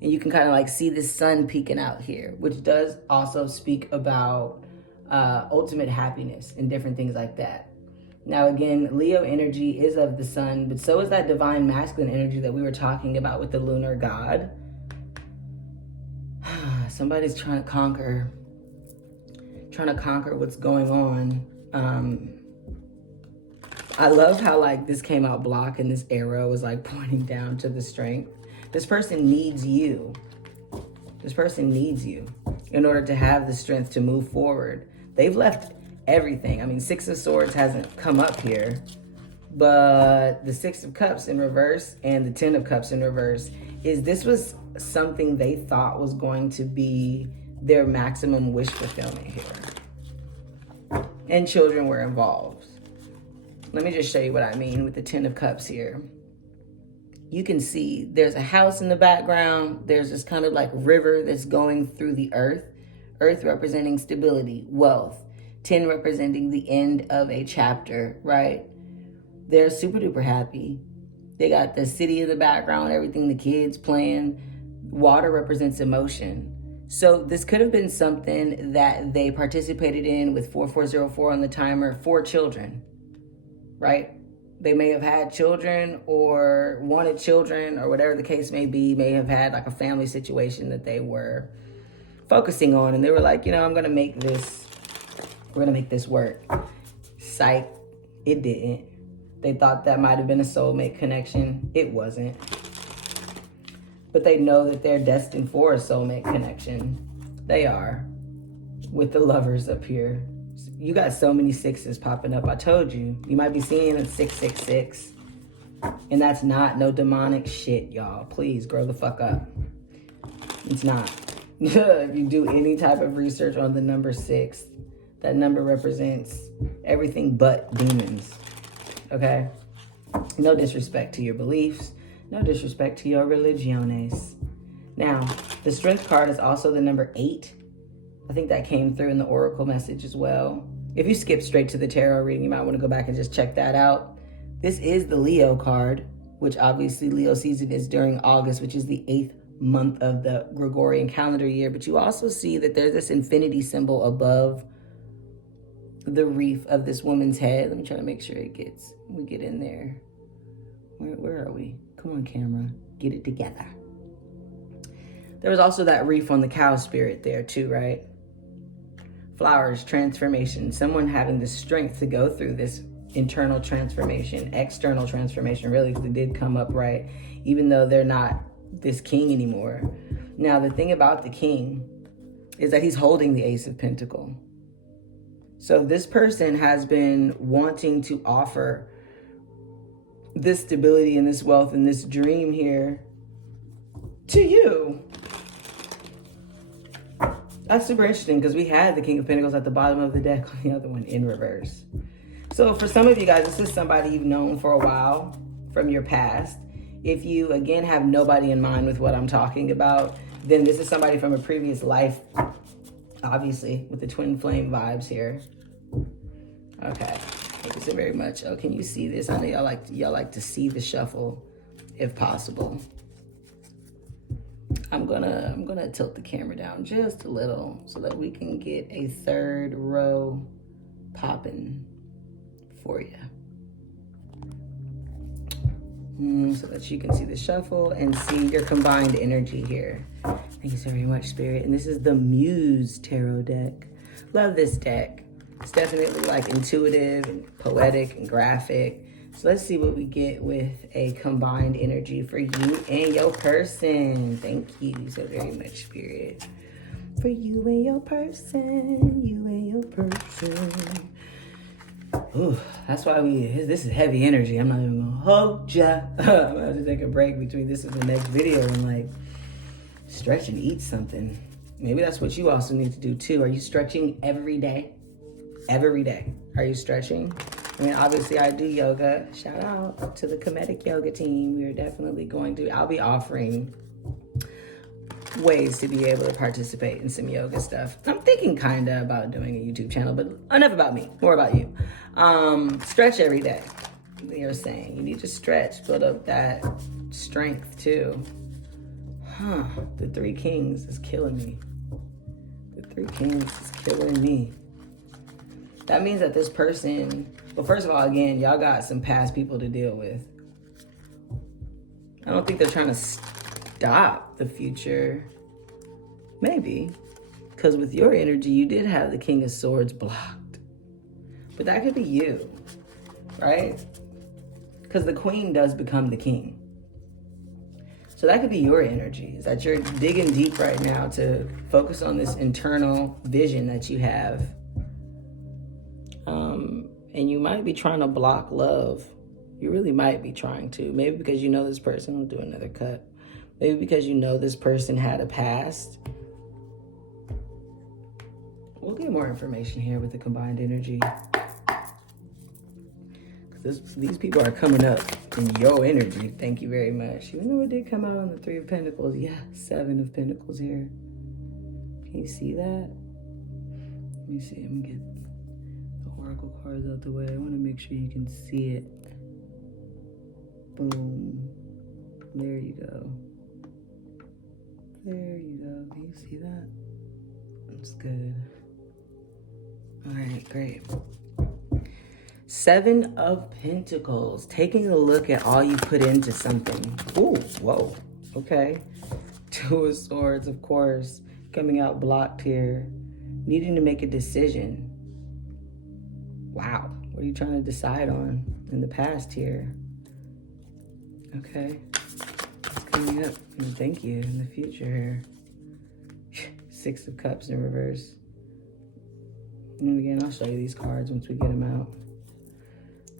and you can kind of like see the sun peeking out here, which does also speak about ultimate happiness and different things like that. Now, again, Leo energy is of the sun, but so is that divine masculine energy that we were talking about with the lunar god. Somebody's trying to conquer what's going on. I love how like this came out block and this arrow is like pointing down to the strength. This person needs you. This person needs you in order to have the strength to move forward. They've left everything. I mean, 6 of Swords hasn't come up here, but the 6 of Cups in reverse and the 10 of Cups in reverse this was something they thought was going to be their maximum wish fulfillment here. And children were involved. Let me just show you what I mean with the 10 of Cups here. You can see there's a house in the background. There's this kind of like river that's going through the earth. Earth representing stability, wealth. 10 representing the end of a chapter, right? They're super duper happy. They got the city in the background, everything, the kids playing. Water represents emotion. So this could have been something that they participated in with 4404 on the timer for children, right? They may have had children or wanted children or whatever the case may be, may have had like a family situation that they were focusing on. And they were like, you know, we're going to make this work. Psych, it didn't. They thought that might have been a soulmate connection. It wasn't. But they know that they're destined for a soulmate connection. They are. With the Lovers up here. You got so many 6s popping up. I told you. You might be seeing a 666. And that's not no demonic shit, y'all. Please grow the fuck up. It's not. If you do any type of research on the number 6, that number represents everything but demons, okay? No disrespect to your beliefs, no disrespect to your religiones. Now, the strength card is also the number 8. I think that came through in the oracle message as well. If you skip straight to the tarot reading, you might want to go back and just check that out. This is the Leo card, which obviously Leo season is during August, which is the 8th month of the Gregorian calendar year. But you also see that there's this infinity symbol above the wreath of this woman's head. Let me try to make sure we get in there. Where are we? Come on, camera, get it together. There was also that wreath on the cow spirit there too, right? Flowers, transformation, someone having the strength to go through this internal transformation, external transformation, really, because it did come up, right? Even though they're not this king anymore. Now, the thing about the king is that he's holding the Ace of Pentacles. So this person has been wanting to offer this stability and this wealth and this dream here to you. That's super interesting because we had the King of Pentacles at the bottom of the deck on the other one in reverse. So for some of you guys, this is somebody you've known for a while from your past. If you, again, have nobody in mind with what I'm talking about, then this is somebody from a previous life, obviously, with the twin flame vibes here. Okay, thank you so very much. Oh, can you see this? I know y'all like to see the shuffle, if possible. I'm gonna tilt the camera down just a little so that we can get a third row popping for you. So that you can see the shuffle and see your combined energy here. Thank you so very much, Spirit. And this is the Muse Tarot deck. Love this deck. It's definitely like intuitive and poetic and graphic. So let's see what we get with a combined energy for you and your person. Thank you so very much, Spirit. For you and your person, you and your person. Ooh, that's why this is heavy energy. I'm not even gonna hold ya. I'm gonna have to take a break between this and the next video and like stretch and eat something. Maybe that's what you also need to do too. Are you stretching every day? Every day. Are you stretching? I mean, obviously I do yoga. Shout out to the comedic yoga team. We are definitely going to, I'll be offering ways to be able to participate in some yoga stuff. I'm thinking kind of about doing a YouTube channel, but enough about me, more about you. Stretch every day. You're saying you need to stretch, build up that strength too. The 3 Kings is killing me. The 3 Kings is killing me. That means that this person, well, first of all, again, y'all got some past people to deal with. I don't think they're trying to stop the future. Maybe. Because with your energy, you did have the King of Swords blocked. But that could be you, right? Because the Queen does become the King. So that could be your energy, is that you're digging deep right now to focus on this internal vision that you have. And you might be trying to block love. You really might be trying to. Maybe because you know this person will do another cut. Maybe because you know this person had a past. We'll get more information here with the combined energy. Because these people are coming up in your energy. Thank you very much. Even though it did come out on the 3 of Pentacles. Yeah, 7 of Pentacles here. Can you see that? Let me see. Let me get the oracle cards out the way. I want to make sure you can see it. Boom. There you go. There you go. Can you see that? That's good. All right, great. 7 of Pentacles. Taking a look at all you put into something. Ooh, whoa. Okay. 2 of Swords, of course. Coming out blocked here. Needing to make a decision. Wow. What are you trying to decide on in the past here? Okay. Coming up. Thank you. In the future here. 6 of Cups in reverse. And again, I'll show you these cards once we get them out.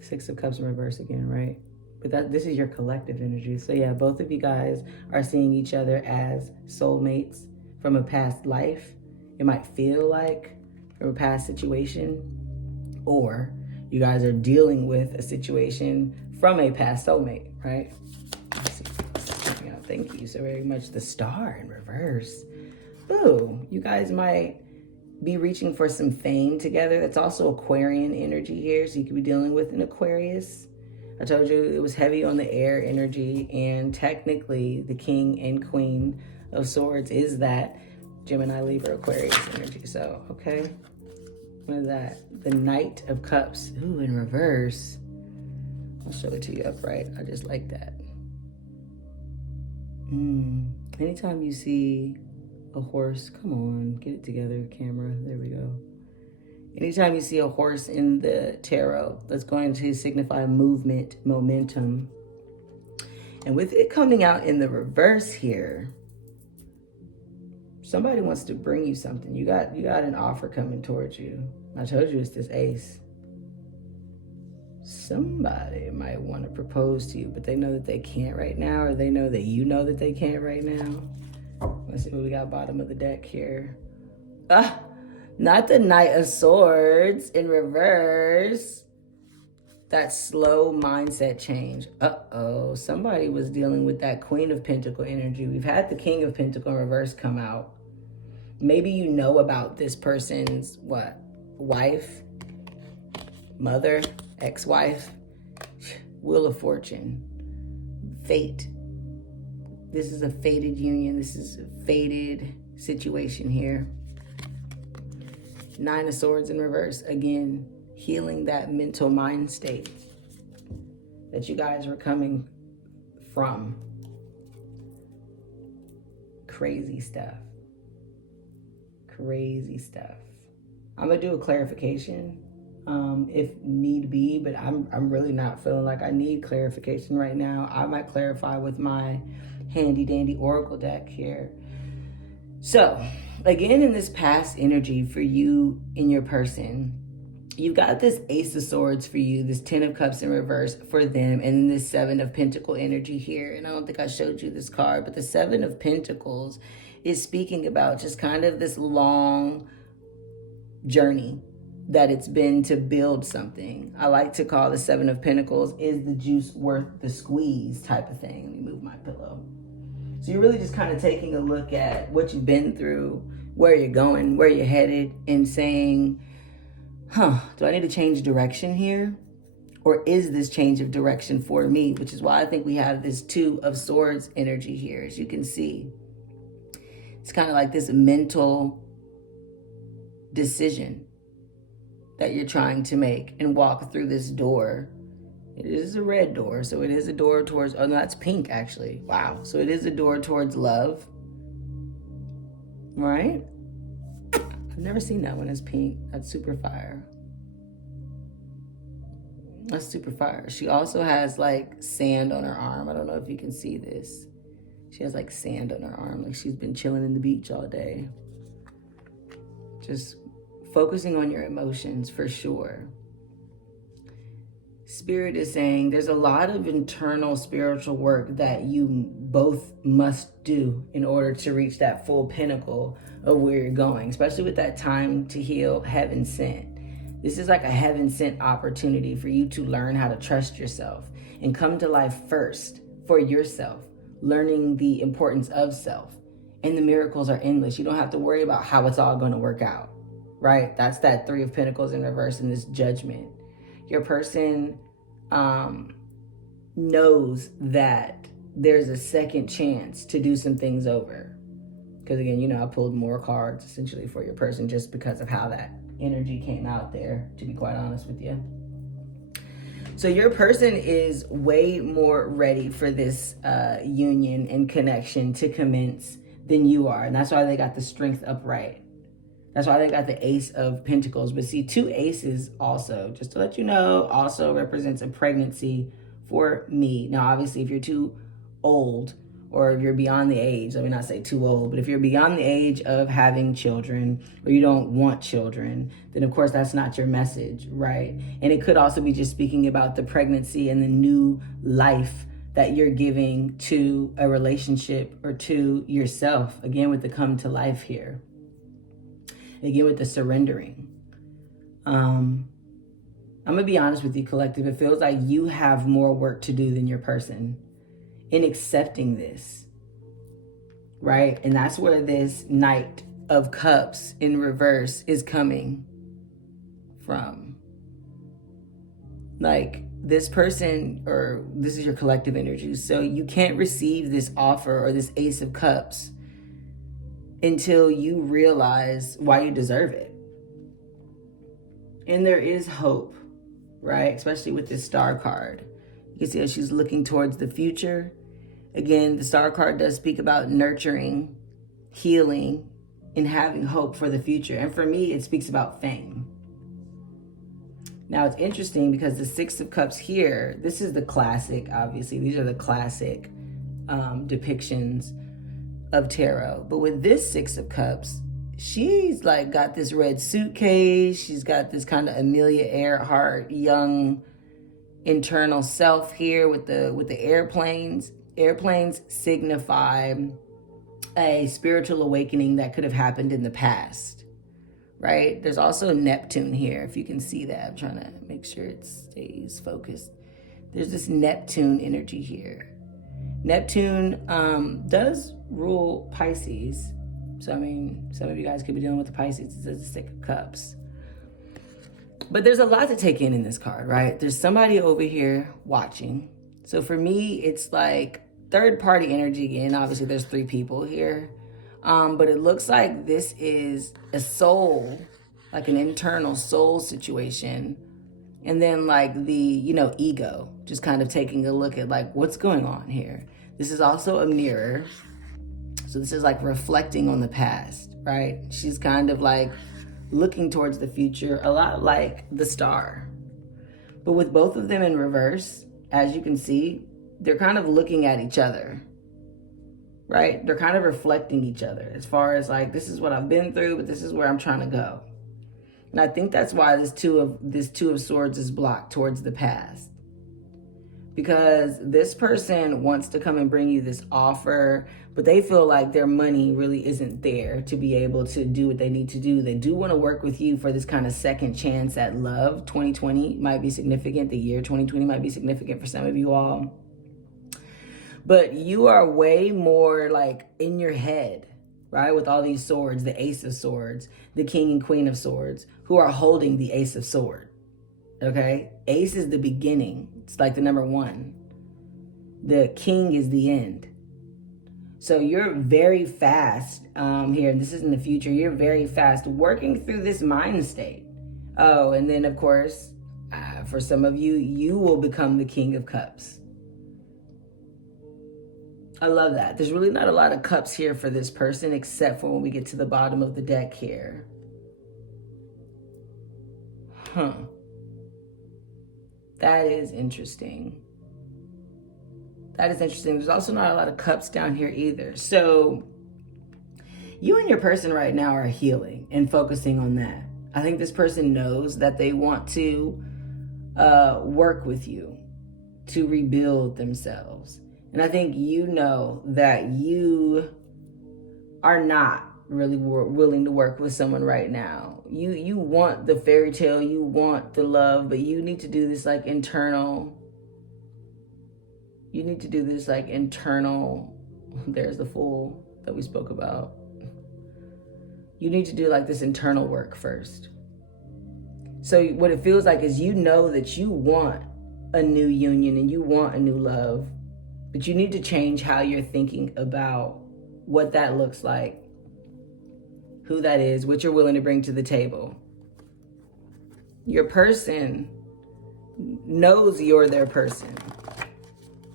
6 of Cups in reverse again, right? But this is your collective energy. So yeah, both of you guys are seeing each other as soulmates, from a past life. It might feel like from a past situation, or you guys are dealing with a situation from a past soulmate, right? Thank you so very much. The Star in reverse. Ooh, you guys might be reaching for some fame together. That's also Aquarian energy here, so you could be dealing with an Aquarius. I told you it was heavy on the air energy, and technically the King and Queen of Swords is that Gemini, Libra, Aquarius energy. So, okay. What is that? The Knight of Cups. Ooh, in reverse. I'll show it to you upright. I just like that. Anytime you see a horse, come on, get it together, camera. There we go. Anytime you see a horse in the tarot, that's going to signify movement, momentum. And with it coming out in the reverse here, somebody wants to bring you something. You got an offer coming towards you. I told you it's this ace. Somebody might want to propose to you, but they know that they can't right now, or they know that you know that they can't right now. Let's see what we got bottom of the deck here. Not the Knight of Swords in reverse. That slow mindset change. Uh-oh, somebody was dealing with that Queen of Pentacle energy. We've had the King of Pentacle in reverse come out. Maybe you know about this person's, wife, mother, ex-wife, Wheel of Fortune, fate. This is a fated union. This is a fated situation here. Nine of Swords in reverse. Again, healing that mental mind state that you guys were coming from. Crazy stuff. Crazy stuff. I'm gonna do a clarification if need be, but I'm really not feeling like I need clarification right now. I might clarify with my handy dandy oracle deck here. So again, in this past energy for you in your person, you've got this Ace of Swords for you, this Ten of Cups in reverse for them, and then this Seven of Pentacle energy here. And I don't think I showed you this card, but the Seven of Pentacles is speaking about just kind of this long journey that it's been to build something. I like to call the Seven of Pentacles is the juice worth the squeeze type of thing. Let me move my pillow. So you're really just kind of taking a look at what you've been through, where you're going, where you're headed, and saying, do I need to change direction here? Or is this change of direction for me? Which is why I think we have this Two of Swords energy here, as you can see. It's kind of like this mental decision that you're trying to make and walk through this door. It is a red door, so it is a door towards, oh no, that's pink actually. Wow. So it is a door towards love, right? I've never seen that one as pink. That's super fire. That's super fire. She also has like sand on her arm. I don't know if you can see this. She has like sand on her arm, like she's been chilling in the beach all day. Just focusing on your emotions for sure. Spirit is saying there's a lot of internal spiritual work that you both must do in order to reach that full pinnacle of where you're going, especially with that time to heal, heaven sent. This is like a heaven sent opportunity for you to learn how to trust yourself and come to life first for yourself, learning the importance of self. And the miracles are endless. You don't have to worry about how it's all going to work out, right? That's that Three of Pentacles in reverse in this Judgment. Your person knows that there's a second chance to do some things over. Because again, I pulled more cards essentially for your person just because of how that energy came out there, to be quite honest with you. So your person is way more ready for this union and connection to commence than you are. And that's why they got the Strength upright. That's why they got the Ace of Pentacles. But see, two aces also, just to let you know, also represents a pregnancy for me. Now, obviously, if you're too old or if you're beyond the age, let me not say too old, but if you're beyond the age of having children or you don't want children, then of course that's not your message, right? And it could also be just speaking about the pregnancy and the new life that you're giving to a relationship or to yourself. Again, with the come to life here. Again, with the surrendering. I'm going to be honest with you, collective. It feels like you have more work to do than your person in accepting this, right? And that's where this Knight of Cups in reverse is coming from. Like, this person, or this is your collective energy, so you can't receive this offer or this Ace of Cups until you realize why you deserve it. And there is hope, right? Especially with this Star card. You can see how she's looking towards the future. Again, the Star card does speak about nurturing, healing, and having hope for the future. And for me, it speaks about fame. Now, it's interesting because the Six of Cups here, this is the classic, obviously. These are the classic depictions of tarot. But with this Six of Cups, she's like got this red suitcase. She's got this kind of Amelia Earhart young internal self here with the airplanes. Airplanes signify a spiritual awakening that could have happened in the past, right? There's also Neptune here, if you can see that. I'm trying to make sure it stays focused. There's this Neptune energy here. Neptune does rule Pisces. So, I mean, some of you guys could be dealing with the Pisces. It's the Six of Cups. But there's a lot to take in this card, right? There's somebody over here watching. So for me, it's like third party energy again. Obviously, there's three people here. But it looks like this is a soul, like an internal soul situation. And then like the, ego, just kind of taking a look at like what's going on here. This is also a mirror. So this is like reflecting on the past, right? She's kind of like looking towards the future, a lot like the Star. But with both of them in reverse, as you can see, they're kind of looking at each other, right? They're kind of reflecting each other as far as like, this is what I've been through, but this is where I'm trying to go. And I think that's why this two of Swords is blocked towards the past. Because this person wants to come and bring you this offer, but they feel like their money really isn't there to be able to do what they need to do. They do want to work with you for this kind of second chance at love. 2020 might be significant. The year 2020 might be significant for some of you all. But you are way more like in your head, right? With all these swords, the Ace of Swords, the King and Queen of Swords, who are holding the Ace of Swords. Okay, Ace is the beginning. It's like the number one. The King is the end. So you're very fast here, and this is in the future. You're very fast working through this mind state. Oh, and then of course, for some of you, you will become the King of Cups. I love that. There's really not a lot of cups here for this person, except for when we get to the bottom of the deck here. That is interesting. That is interesting. There's also not a lot of cups down here either. So you and your person right now are healing and focusing on that. I think this person knows that they want to work with you to rebuild themselves. And I think you know that you are not really willing to work with someone right now. You want the fairy tale, you want the love, but you need to do this like internal. You need to do this like internal. There's the Fool that we spoke about. You need to do like this internal work first. So what it feels like is you know that you want a new union and you want a new love, but you need to change how you're thinking about what that looks like, who that is, what you're willing to bring to the table. Your person knows you're their person,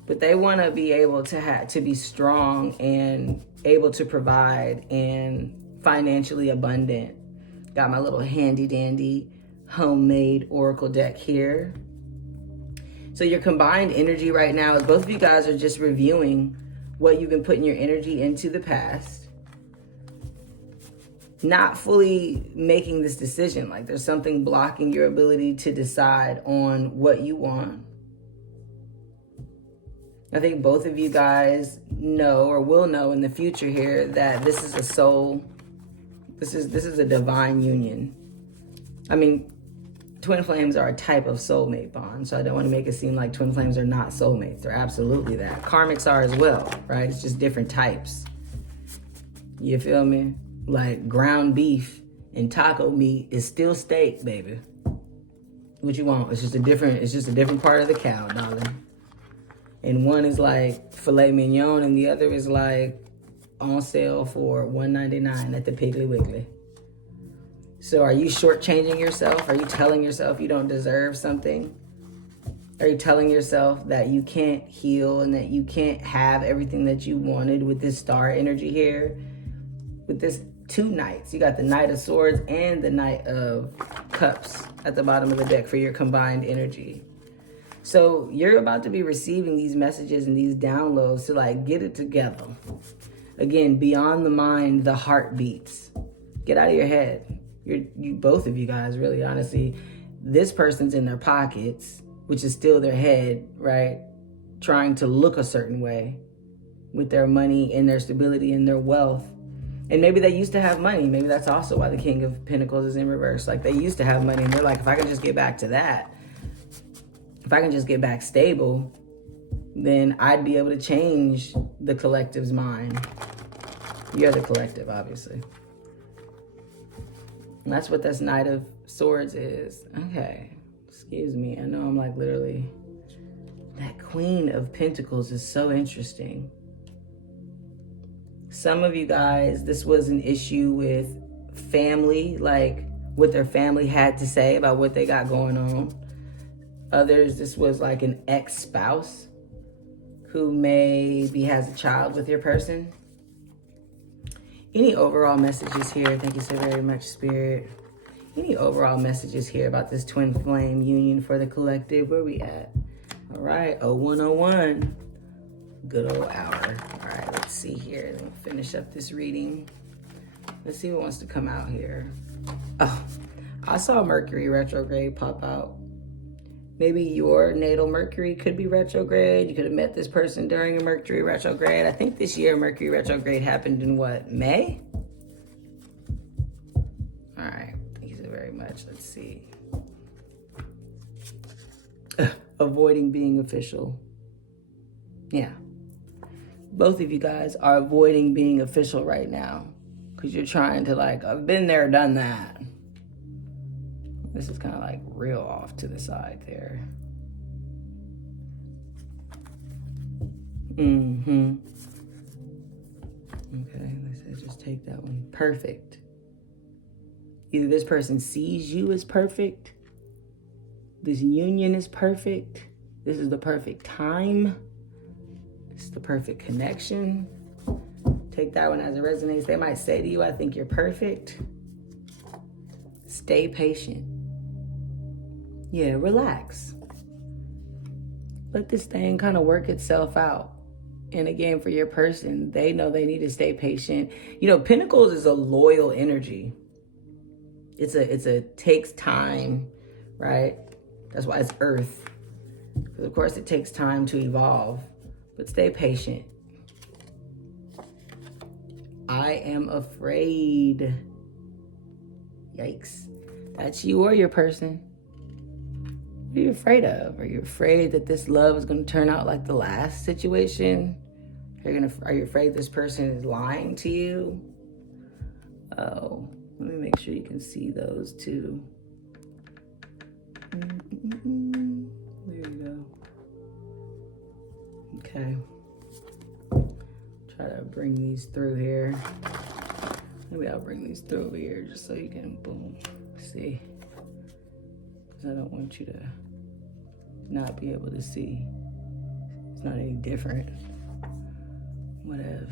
but they want to be able to be strong and able to provide and financially abundant. Got my little handy dandy homemade oracle deck here. So your combined energy right now is both of you guys are just reviewing what you've been putting your energy into the past. Not fully making this decision. Like there's something blocking your ability to decide on what you want. I think both of you guys know or will know in the future here that this is a soul. This is a divine union. I mean, twin flames are a type of soulmate bond, so I don't want to make it seem like twin flames are not soulmates. They're absolutely that. Karmics are as well, right? It's just different types. You feel me? Like ground beef and taco meat is still steak, baby. What you want? It's just a different part of the cow, darling. And one is like filet mignon, and the other is like on sale for $1.99 at the Piggly Wiggly. So are you shortchanging yourself? Are you telling yourself you don't deserve something? Are you telling yourself that you can't heal and that you can't have everything that you wanted with this star energy here? With this 2 knights. You got the Knight of Swords and the Knight of Cups at the bottom of the deck for your combined energy. So you're about to be receiving these messages and these downloads to like get it together. Again, beyond the mind, the heart beats. Get out of your head. You both of you guys, really, honestly, this person's in their pockets, which is still their head, right? Trying to look a certain way with their money and their stability and their wealth. And maybe they used to have money. Maybe that's also why the King of Pentacles is in reverse. Like they used to have money and they're like, if I can just get back to that, if I can just get back stable, then I'd be able to change the collective's mind. You're the collective, obviously. And that's what this Knight of Swords is. Okay, excuse me. I know I'm like literally, that Queen of Pentacles is so interesting. Some of you guys, this was an issue with family, like what their family had to say about what they got going on. Others, this was like an ex-spouse who maybe has a child with your person. Any overall messages here? Thank you so very much, Spirit. Any overall messages here about this twin flame union for the collective? Where we at? All right, 0101. Good old hour. All right, let's see here. Let me finish up this reading. Let's see what wants to come out here. Oh, I saw Mercury retrograde pop out. Maybe your natal Mercury could be retrograde. You could have met this person during a Mercury retrograde. I think this year Mercury retrograde happened in what, May? All right, thank you so very much. Let's see. Avoiding being official. Yeah. Both of you guys are avoiding being official right now because you're trying to like, I've been there, done that. This is kind of like real off to the side there. Okay, let's just take that one. Perfect. Either this person sees you as perfect, this union is perfect, this is the perfect time, this is the perfect connection. Take that one as it resonates. They might say to you, I think you're perfect. Stay patient. Yeah, relax. Let this thing kind of work itself out. And again, for your person, they know they need to stay patient. You know, Pentacles is a loyal energy. It's a takes time, right? That's why it's Earth. Because of course it takes time to evolve. But stay patient. I am afraid. Yikes. That's you or your person. What are you afraid of? Are you afraid that this love is going to turn out like the last situation? Are you afraid this person is lying to you? Oh, let me make sure you can see those too. There you go. Okay. Try to bring these through here. Maybe I'll bring these through over here just so you can, boom, see. Because I don't want you to not be able to see. It's not any different. Whatever.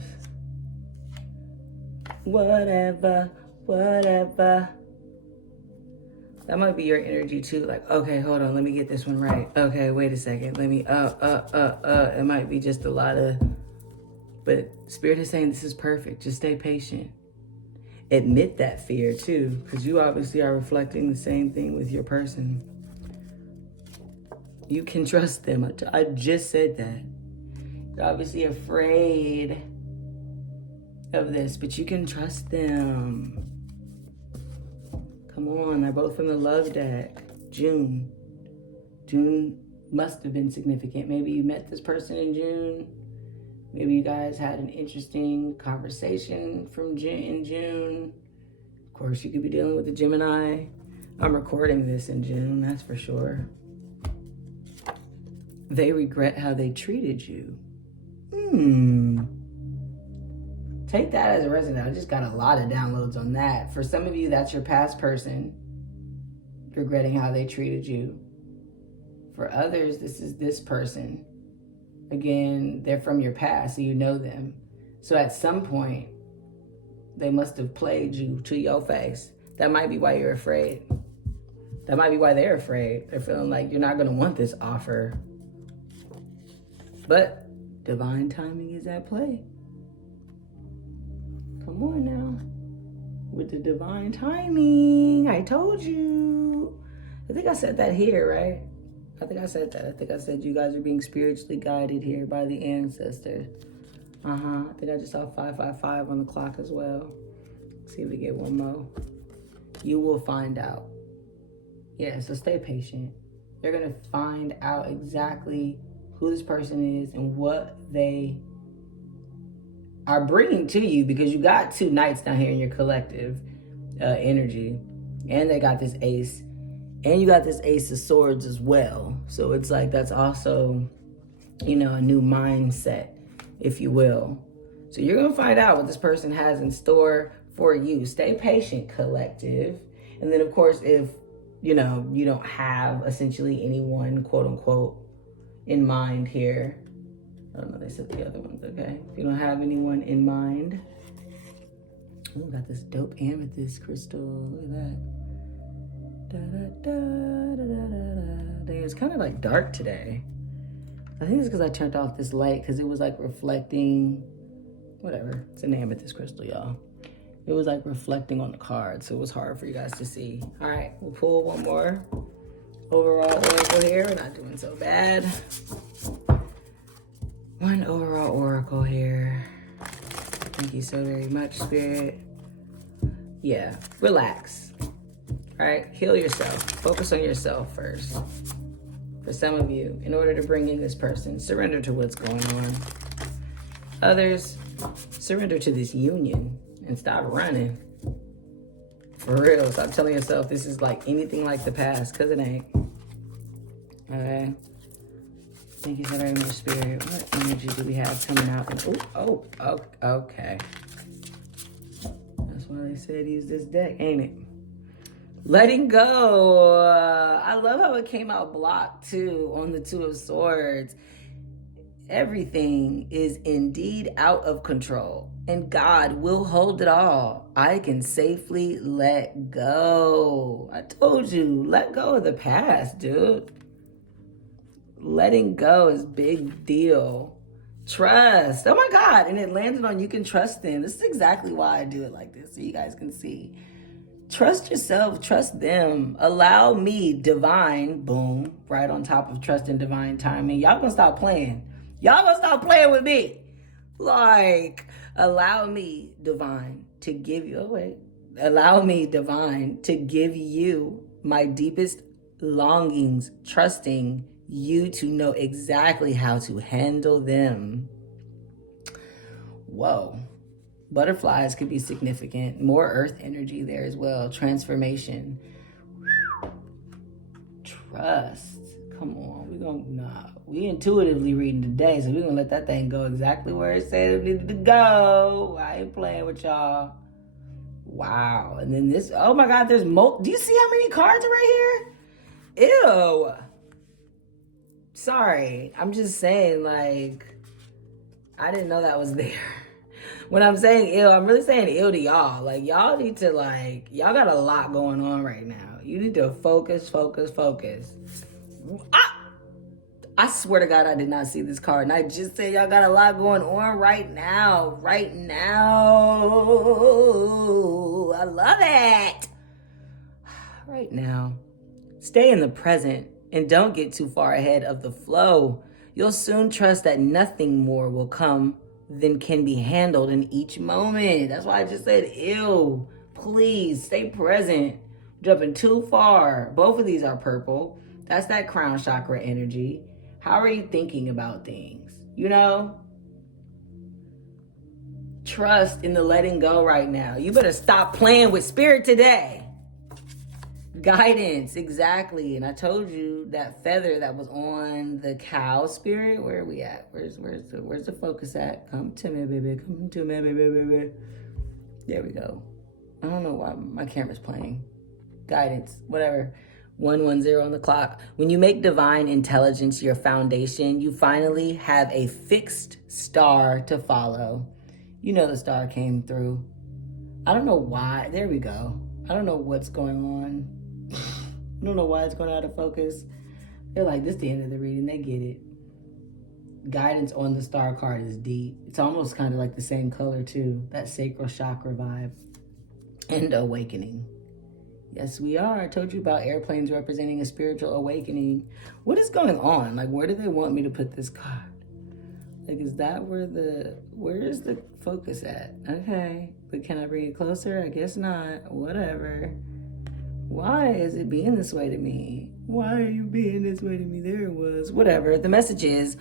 That might be your energy too. Like, okay, hold on, let me get this one right. Okay, wait a second. Let me, It might be just a lot of, but Spirit is saying this is perfect. Just stay patient. Admit that fear too, because you obviously are reflecting the same thing with your person. You can trust them. I just said that. They're obviously afraid of this, but you can trust them. Come on, they're both from the love deck. June must have been significant. Maybe you met this person in June. Maybe you guys had an interesting conversation in June. Of course, you could be dealing with a Gemini. I'm recording this in June, that's for sure. They regret how they treated you. Take that as a resonance. I just got a lot of downloads on that. For some of you, that's your past person regretting how they treated you. For others, this is this person. Again, they're from your past, so you know them. So at some point, they must have played you to your face. That might be why you're afraid. That might be why they're afraid. They're feeling like you're not going to want this offer. But divine timing is at play. Come on now. With the divine timing. I told you. I think I said that here, right? I think I said that. I think I said you guys are being spiritually guided here by the ancestors. I think I just saw 555 on the clock as well. Let's see if we get one more. You will find out. Yeah, so stay patient. You're going to find out exactly who this person is and what they are bringing to you, because you got 2 knights down here in your collective energy. And they got this ace. And you got this ace of swords as well. So it's like that's also, a new mindset, if you will. So you're going to find out what this person has in store for you. Stay patient, collective. And then, of course, if, you don't have essentially anyone, quote unquote, in mind here. I don't know, they said the other ones, okay? If you don't have anyone in mind. Oh, got this dope amethyst crystal. Look at that. Dang, it's kind of like dark today. I think it's because I turned off this light because it was like reflecting, whatever. It's an amethyst crystal, y'all. It was like reflecting on the card, so it was hard for you guys to see. All right, we'll pull one more overall oracle here. We're not doing so bad. One overall oracle here. Thank you so very much, Spirit. Yeah, relax. All right, heal yourself. Focus on yourself first. For some of you, in order to bring in this person, surrender to what's going on. Others, surrender to this union and stop running. For real, stop telling yourself this is like anything like the past, because it ain't. Okay. Thank you so very much, Spirit. What energy do we have coming out? Okay. That's why they said use this deck, ain't it? Letting go. I love how it came out blocked too on the 2 of Swords. Everything is indeed out of control, and God will hold it all. I can safely let go. I told you, let go of the past, dude. Letting go is big deal. Trust. Oh my God. And it landed on you can trust them. This is exactly why I do it like this, so you guys can see. Trust yourself, trust them. Allow me, divine, boom, right on top of trust and divine timing. Y'all gonna stop playing. Y'all gonna stop playing with me. Like, allow me, divine, to give you, allow me, divine, to give you my deepest longings, trusting you to know exactly how to handle them. Whoa. Butterflies could be significant. More earth energy there as well. Transformation. Trust. Come on. We intuitively reading today, so we're going to let that thing go exactly where it said it needed to go. I ain't playing with y'all. Wow. And then this, oh my God, there's do you see how many cards are right here? Ew. Sorry. I'm just saying, like, I didn't know that was there. When I'm saying ill, I'm really saying ill to y'all. Like, y'all need to, like, y'all got a lot going on right now. You need to focus. I swear to God, I did not see this card. And I just said y'all got a lot going on right now. Right now. I love it. Right now. Stay in the present and don't get too far ahead of the flow. You'll soon trust that nothing more will come than can be handled in each moment. That's why I just said, ew, please stay present. Jumping too far. Both of these are purple. That's that crown chakra energy. How are you thinking about things? You know? Trust in the letting go right now. You better stop playing with spirit today. Guidance, exactly. And I told you that feather that was on the cow spirit. Where are we at? Where's the focus at? Come to me, baby. Come to me, baby. There we go. I don't know why my camera's playing. Guidance, whatever. 110 on the clock. When you make divine intelligence your foundation, you finally have a fixed star to follow. You know the star came through. I don't know why. There we go. I don't know what's going on. I don't know why it's going out of focus. They're like, this is the end of the reading. They get it. Guidance on the star card is deep. It's almost kind of like the same color too. That sacral chakra vibe. And awakening. Yes, we are. I told you about airplanes representing a spiritual awakening. What is going on? Like, where do they want me to put this card? Like, is that where is the focus at? Okay, but can I bring it closer? I guess not. Whatever. Why is it being this way to me? Why are you being this way to me? There it was. Whatever. The message is,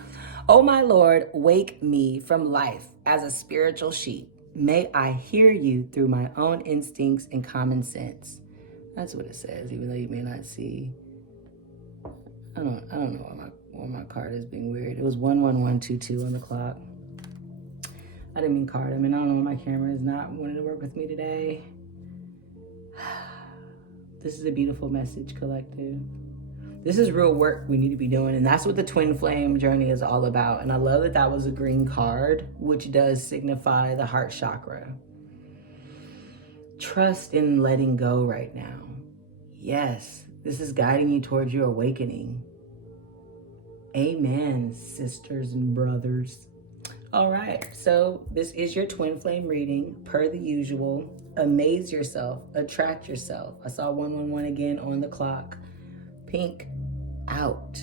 oh my Lord, wake me from life as a spiritual sheep. May I hear you through my own instincts and common sense. That's what it says, even though you may not see. I don't know why my card is being weird. It was 11122 on the clock. I didn't mean card. I don't know why my camera is not wanting to work with me today. This is a beautiful message, collective. This is real work we need to be doing, and that's what the twin flame journey is all about. And I love that that was a green card, which does signify the heart chakra. Trust in letting go right now. Yes, this is guiding you towards your awakening. Amen, sisters and brothers. All right, so this is your twin flame reading, per the usual. Amaze yourself, attract yourself. I saw 111 again on the clock. Pink out.